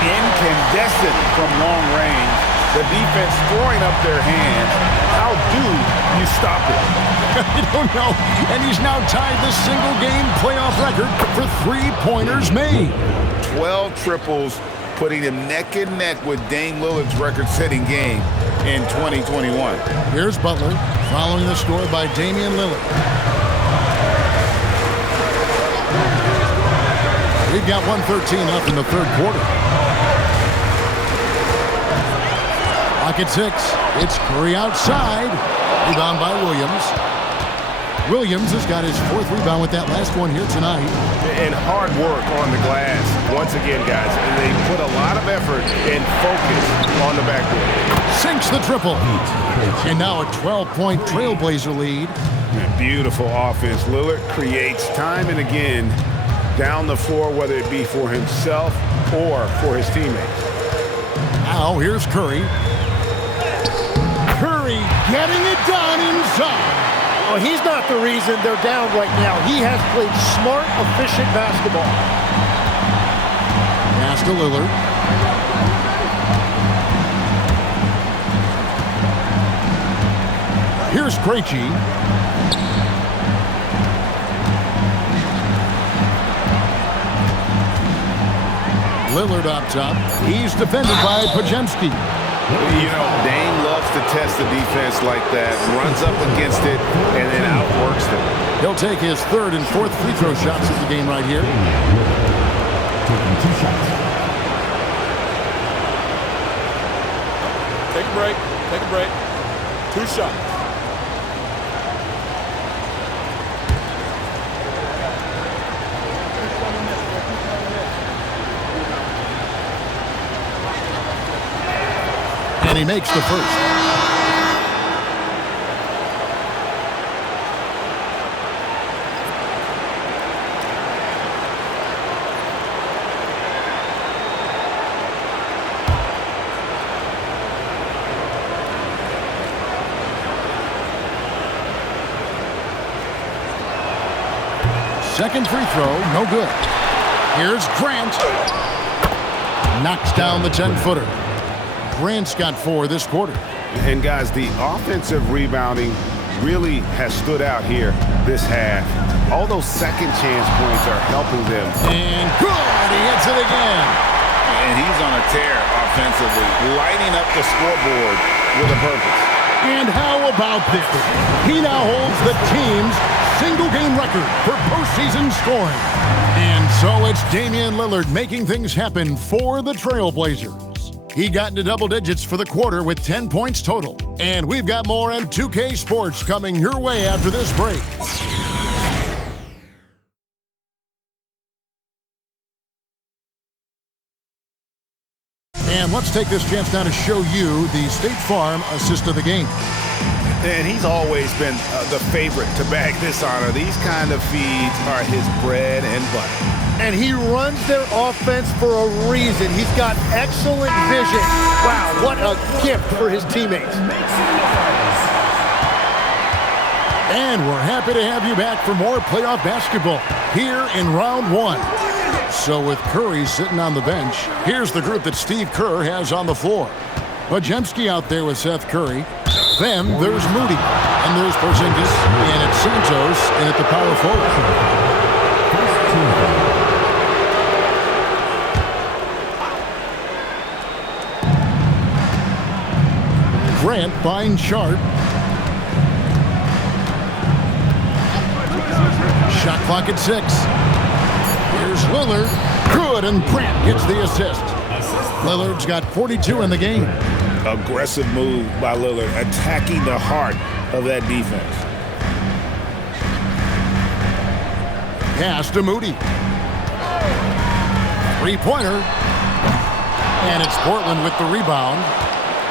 Incandescent from long range. The defense throwing up their hands. How do you stop it? I don't know. And he's now tied the single-game playoff record for three-pointers made. 12 triples, putting him neck and neck with Dame Lillard's record-setting game in 2021. Here's Butler, following the score by Damian Lillard. We've got 1:13 left in the third quarter. Clock at 6. It's Curry outside. Rebound by Williams. Williams has got his fourth rebound with that last one here tonight. And hard work on the glass. Once again, guys, they put a lot of effort and focus on the backboard. Sinks the triple. And now a 12-point Trailblazer lead. Beautiful offense. Lillard creates time and again down the floor, whether it be for himself or for his teammates. Now here's Curry. Curry getting it done inside. Well, he's not the reason they're down right now. He has played smart, efficient basketball. Pass to Lillard. Here's Krejci. Lillard up top. He's defended by Podziemski. You know, Dame loves to test the defense like that, runs up against it, and then outworks them. He'll take his third and fourth free throw shots of the game right here. Taking 2 shots. Take a break. Take a break. 2 shots. And he makes the first. Second free throw, no good. Here's Grant. Knocks down the 10-footer. Grant's got 4 this quarter. And guys, the offensive rebounding really has stood out here this half. All those second chance points are helping them. And good, he hits it again. And he's on a tear offensively, lighting up the scoreboard with a purpose. And how about this? He now holds the team's single-game record for postseason scoring. And so it's Damian Lillard making things happen for the Trailblazers. He got into double digits for the quarter with 10 points total. And we've got more on 2K Sports coming your way after this break. And let's take this chance now to show you the State Farm assist of the game. And he's always been the favorite to bag this honor. These kind of feeds are his bread and butter. And he runs their offense for a reason. He's got excellent vision. Wow, what a gift for his teammates. And we're happy to have you back for more playoff basketball here in round 1. So with Curry sitting on the bench, here's the group that Steve Kerr has on the floor. Podziemski out there with Seth Curry. Then there's Moody. And there's Porzingis. And it's Santos in at the power forward. Grant finds Sharp. Shot clock at 6. Here's Lillard. Good, and Grant gets the assist. Lillard's got 42 in the game. Aggressive move by Lillard, attacking the heart of that defense. Pass to Moody. Three-pointer. And it's Portland with the rebound.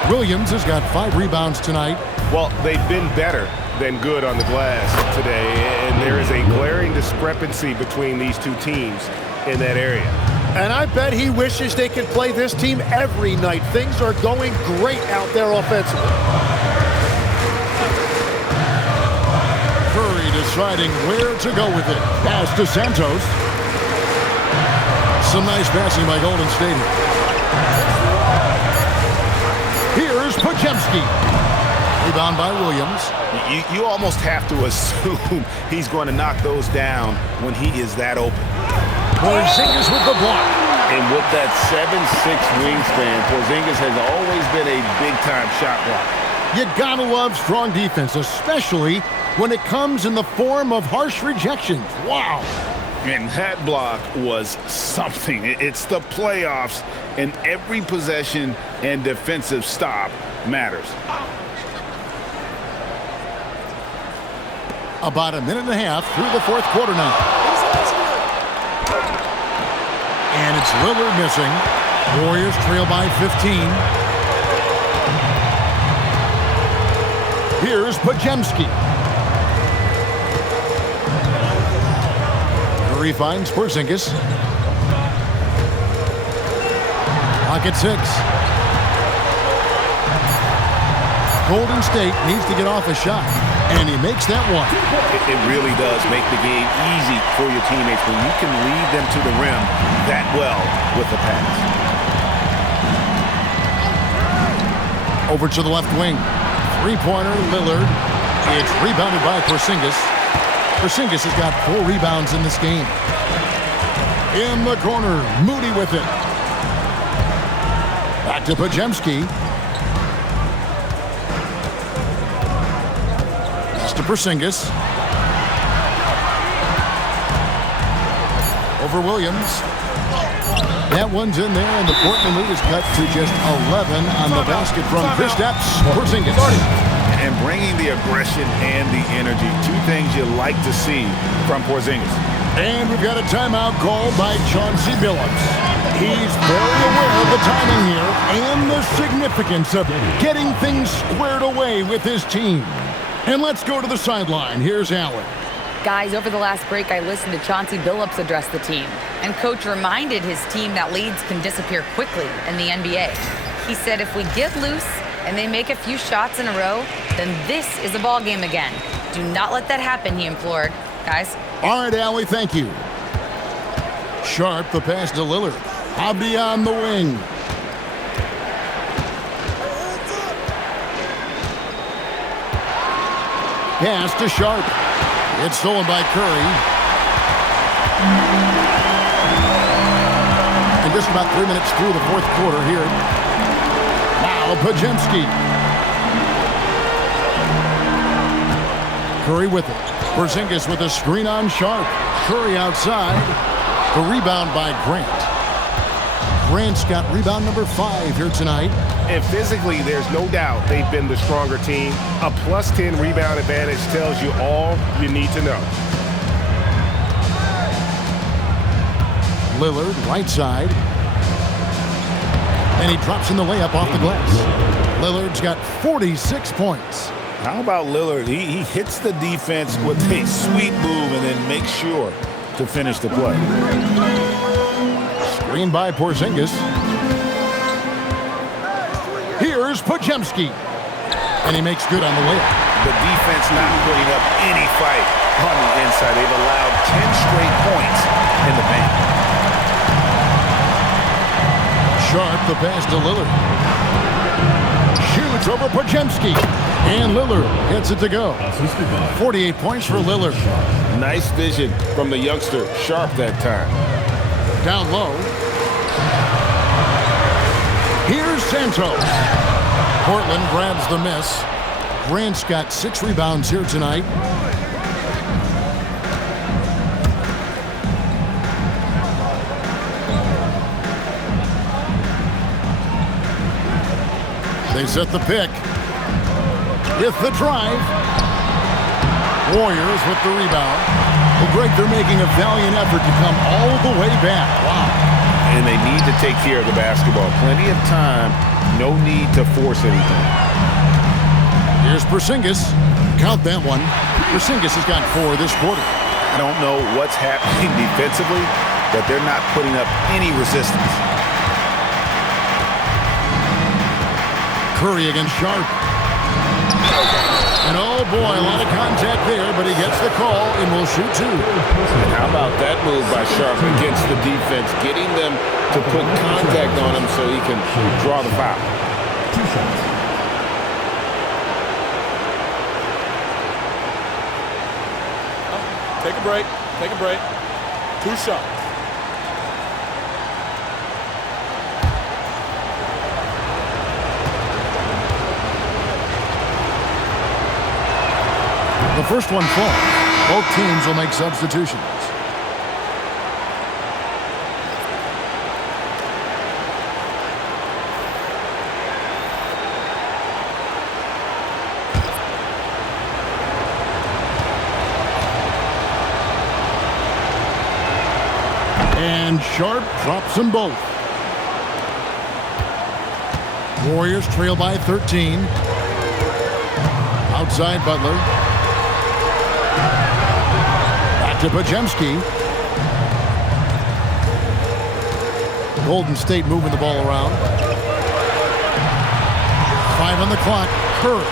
Williams has got 5 rebounds tonight. Well, they've been better than good on the glass today, and there is a glaring discrepancy between these two teams in that area. And I bet he wishes they could play this team every night. Things are going great out there offensively. Curry deciding where to go with it. Pass to Santos. Some nice passing by Golden State here. Here's Podziemski. Rebound by Williams. You almost have to assume he's going to knock those down when he is that open. Porzingis with the block. And with that 7'6" wingspan, Porzingis has always been a big-time shot blocker. You gotta love strong defense, especially when it comes in the form of harsh rejections. Wow. And that block was something. It's the playoffs, and every possession and defensive stop matters. About a minute and a half through the fourth quarter now. And it's Lillard missing. Warriors trail by 15. Here's Podziemski. Curry finds Porzingis. Clock at 6. Golden State needs to get off a shot, and he makes that one. It really does make the game easy for your teammates when you can lead them to the rim that well with a pass. Over to the left wing. Three-pointer, Lillard. It's rebounded by Porzingis. Porzingis has got 4 rebounds in this game. In the corner, Moody with it. Back to Podziemski. Pass to Porzingis. Over Williams. That one's in there, and the Portland lead is cut to just 11 on the basket from Kristaps Porzingis. And bringing the aggression and the energy, 2 things you like to see from Porzingis. And we've got a timeout called by Chauncey Billups. He's very aware of the timing here and the significance of getting things squared away with his team. And let's go to the sideline. Here's Allen. Guys, over the last break, I listened to Chauncey Billups address the team. And Coach reminded his team that leads can disappear quickly in the NBA. He said if we get loose and they make a few shots in a row, then this is a ball game again. Do not let that happen, he implored. Guys. All right, Allie, thank you. Sharp, the pass to Lillard. Hobby on the wing. Pass to Sharp. It's stolen by Curry. And just about 3 minutes through the fourth quarter here. Now Podziemski. Curry with it. Porzingis with a screen on Sharp. Curry outside. The rebound by Grant. Grant's got rebound number 5 here tonight. And physically, there's no doubt they've been the stronger team. A +10 rebound advantage tells you all you need to know. Lillard, right side. And he drops in the layup off the glass. Lillard's got 46 points. How about Lillard? He hits the defense with a sweet move and then makes sure to finish the play. Screen by Porzingis. Here's Podziemski. And he makes good on the layup. The defense not putting up any fight on the inside. They've allowed 10 straight points in the paint. Sharp, the pass to Lillard. Shoots over Podziemski. And Lillard gets it to go. 48 points for Lillard. Nice vision from the youngster, Sharp, that time. Down low. Here's Santos. Portland grabs the miss. Grant's got 6 rebounds here tonight. They set the pick. With the drive. Warriors with the rebound. Well, Greg, they're making a valiant effort to come all the way back. Wow. And they need to to take care of the basketball. Plenty of time. No need to force anything. Here's Porzingis. Count that one. Porzingis has got 4 this quarter. I don't know what's happening defensively, but they're not putting up any resistance. Curry against Sharp. And oh boy, a lot of contact there, but he gets the call and will shoot 2. And how about that move by Sharp against the defense, getting them to put contact on him so he can draw the foul. 2 shots. Take a break. Take a break. 2 shots. The first one falls. Both teams will make substitutions. And Sharp drops them both. Warriors trail by 13. Outside Butler. Back to Podziemski. Golden State moving the ball around. 5 on the clock. Curry.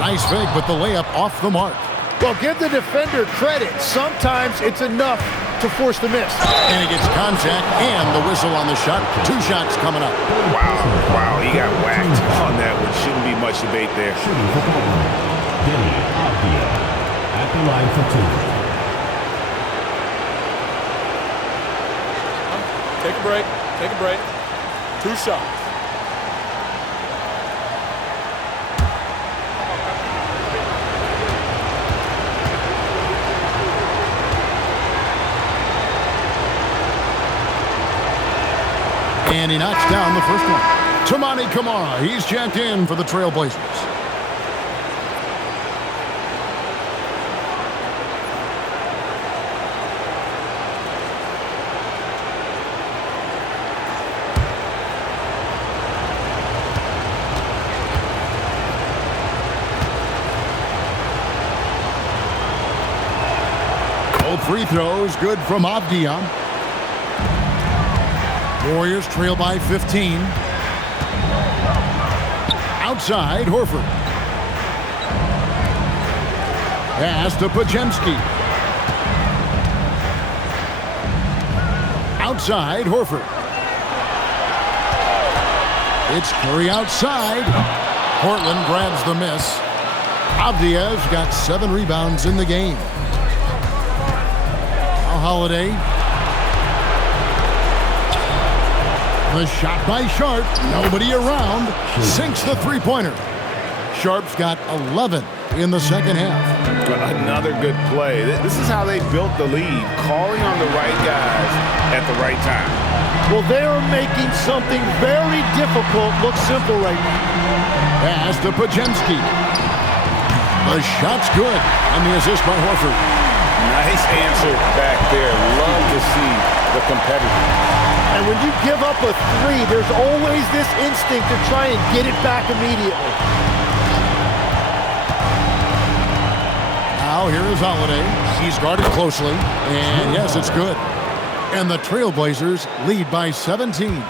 Nice fake, but the layup off the mark. Well, give the defender credit. Sometimes it's enough to force the miss. And he gets contact and the whistle on the shot. 2 shots coming up. Wow, he got whacked on that one. Shouldn't be much debate there. Shooting for Portland. Denny Avdia at the line for 2. Take a break. Take a break. 2 shots. And he knocks down the first one. Toumani Camara, he's checked in for the Trailblazers. Both free throws good from Avdia. Warriors trail by 15. Outside, Horford. Pass to Podziemski. Outside, Horford. It's Curry outside. Portland grabs the miss. Avdia's got 7 rebounds in the game. Now Holiday. The shot by Sharp, nobody around, sinks the three-pointer. Sharp's got 11 in the second half. Another good play. This is how they built the lead, calling on the right guys at the right time. Well, they are making something very difficult look simple right now. Pass to Podziemski. The shot's good, and the assist by Horford. Nice answer back there. Love to see the competitor. And when you give up a 3, there's always this instinct to try and get it back immediately. Now here is Holiday. He's guarded closely, and yes, it's good. And the Trailblazers lead by 17.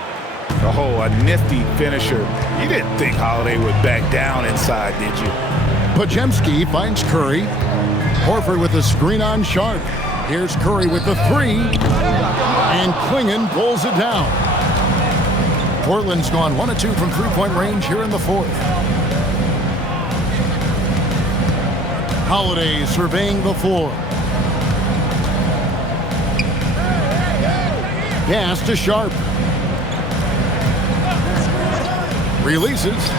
Oh, a nifty finisher. You didn't think Holiday would back down inside, did you? Podziemski finds Curry. Horford with a screen on Sharp. Here's Curry with the 3. And Klingon pulls it down. Portland's gone 1 of 2 from three-point range here in the fourth. Holiday surveying the floor. Pass to Sharp. Releases.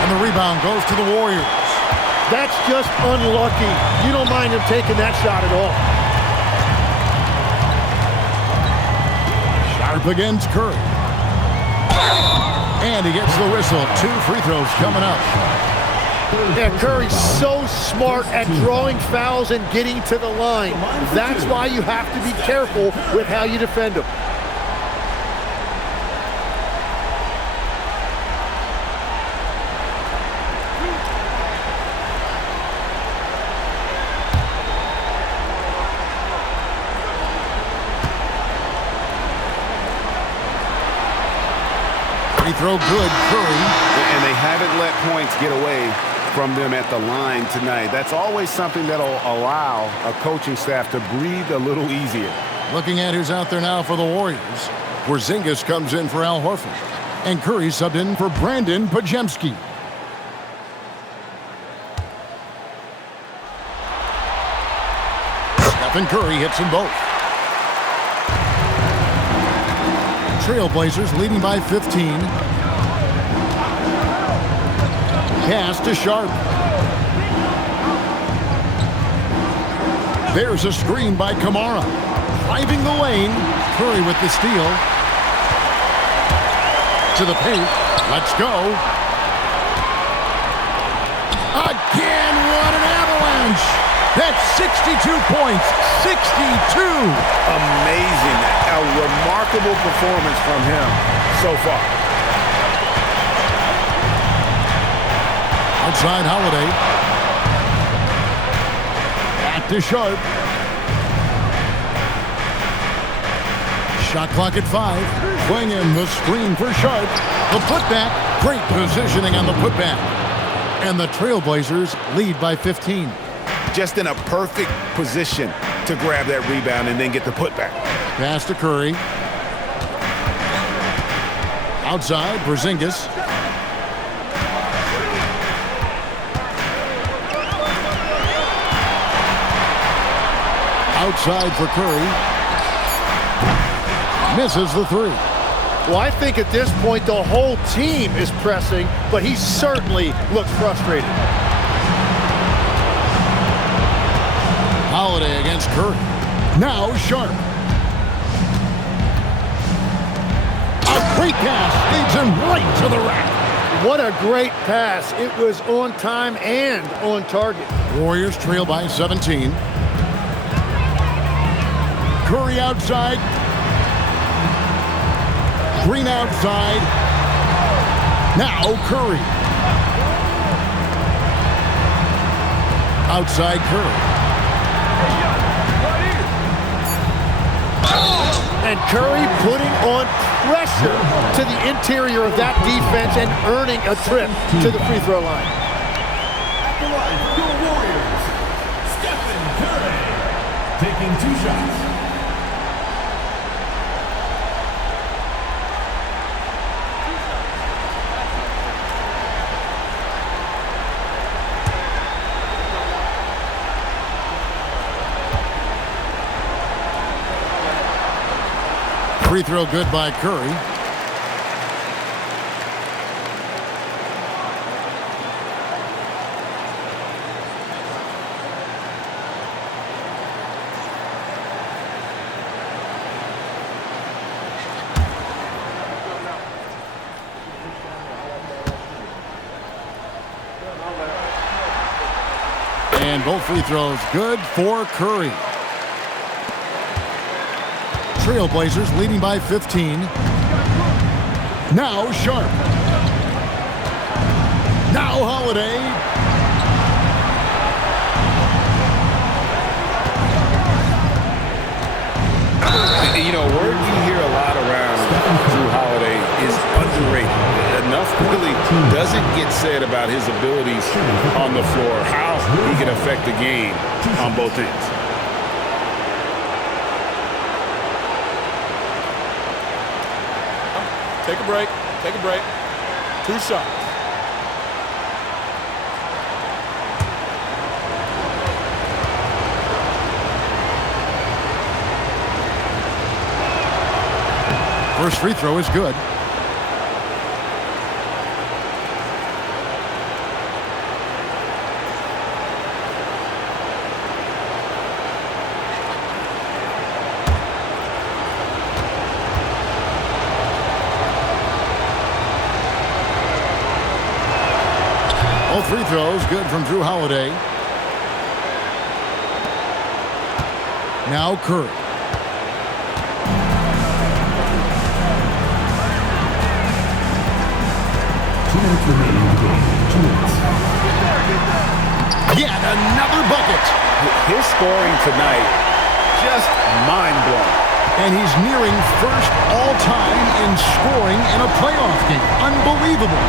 And the rebound goes to the Warriors. That's just unlucky. You don't mind him taking that shot at all. Sharp against Curry. And he gets the whistle. 2 free throws coming up. Yeah, Curry's so smart at drawing fouls and getting to the line. That's why you have to be careful with how you defend him. Free throw good, Curry. And they haven't let points get away from them at the line tonight. That's always something that'll allow a coaching staff to breathe a little easier. Looking at who's out there now for the Warriors. Porzingis comes in for Al Horford. And Curry subbed in for Brandon Pajemski. Stephen Curry hits them both. Trailblazers leading by 15. Pass to Sharp. There's a screen by Kamara. Driving the lane. Curry with the steal. To the paint. Let's go. Again, what an avalanche. That's 62 points. 62. Amazing. A remarkable performance from him so far. Outside Holiday. Back to Sharp. Shot clock at 5. Playing in the screen for Sharp. The putback. Great positioning on the putback. And the Trailblazers lead by 15. Just in a perfect position to grab that rebound and then get the putback. Pass to Curry. Outside, Porzingis. Outside for Curry. Misses the three. Well, I think at this point the whole team is pressing, but he certainly looks frustrated. Holiday against Curry. Now Sharp. A great pass leads him right to the rack. What a great pass. It was on time and on target. Warriors trail by 17. Curry outside. Green outside. Now Curry. Outside Curry. And Curry putting on pressure to the interior of that defense and earning a trip to the free throw line. At the line, your Warriors, Stephen Curry, taking 2 shots. Free throw good by Curry. And both free throws good for Curry. Trailblazers leading by 15. Now Sharp. Now Holiday. You know, word you hear a lot around Drew Holiday is underrated. Enough really doesn't get said about his abilities on the floor, how he can affect the game on both ends. Take a break. Take a break. 2 shots. First free throw is good. free throws, good from Drew Holiday. Now Curry. Yet another bucket. His scoring tonight, just mind-blowing. And he's nearing first all-time in scoring in a playoff game. Unbelievable.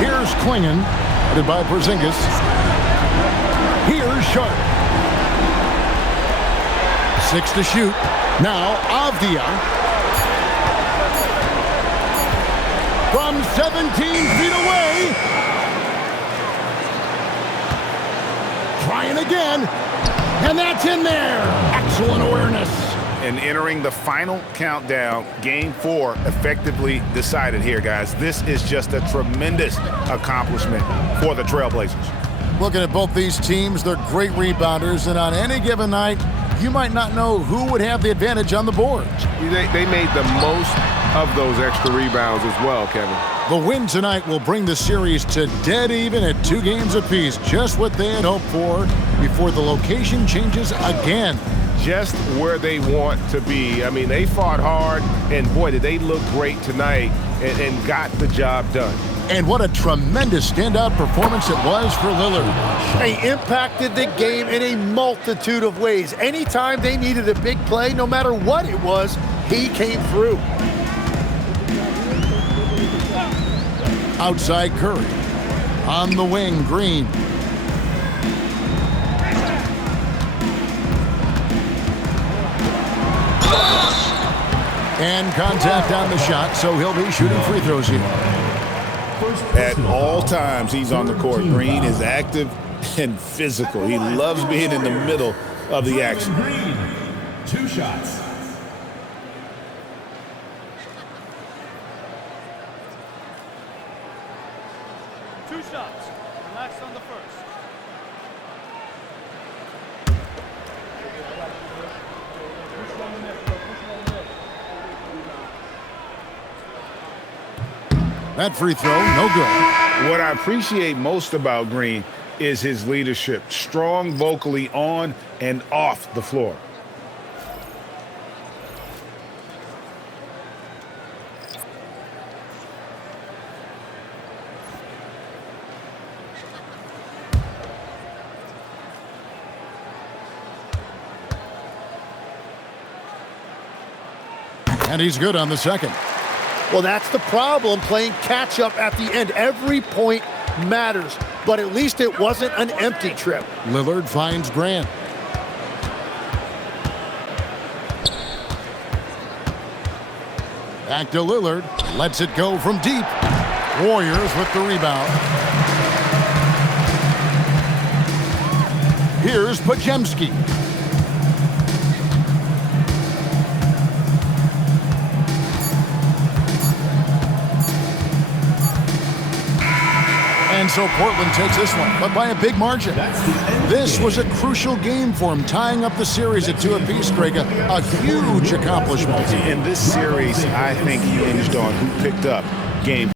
Here's Klingon, headed by Porzingis. Here's Sharp. 6 to shoot. Now Avdia. From 17 feet away. Trying again. And that's in there. Excellent awareness. And entering the final countdown, Game 4 effectively decided here, guys. This is just a tremendous accomplishment for the Trailblazers. Looking at both these teams, they're great rebounders, and on any given night, you might not know who would have the advantage on the boards. They made the most of those extra rebounds as well, Kevin. The win tonight will bring the series to dead even at 2 games apiece, just what they had hoped for before the location changes again. Just where they want to be. I mean, they fought hard, and boy, did they look great tonight and got the job done. And what a tremendous standout performance it was for Lillard. They impacted the game in a multitude of ways. Anytime they needed a big play, no matter what it was, he came through. Outside Curry. On the wing, Green. And contact on the shot, so he'll be shooting free throws here. At all times, he's on the court. Green is active and physical. He loves being in the middle of the action. Green, 2 shots. Relax on the first. That free throw, no good. What I appreciate most about Green is his leadership. Strong vocally on and off the floor. And he's good on the second. Well, that's the problem, playing catch-up at the end. Every point matters, but at least it wasn't an empty trip. Lillard finds Grant. Back to Lillard. Lets it go from deep. Warriors with the rebound. Here's Podziemski. And so Portland takes this one, but by a big margin. This was a crucial game for him, tying up the series at 2 apiece, Greg. A huge accomplishment. In this series, I think he hinged on who picked up game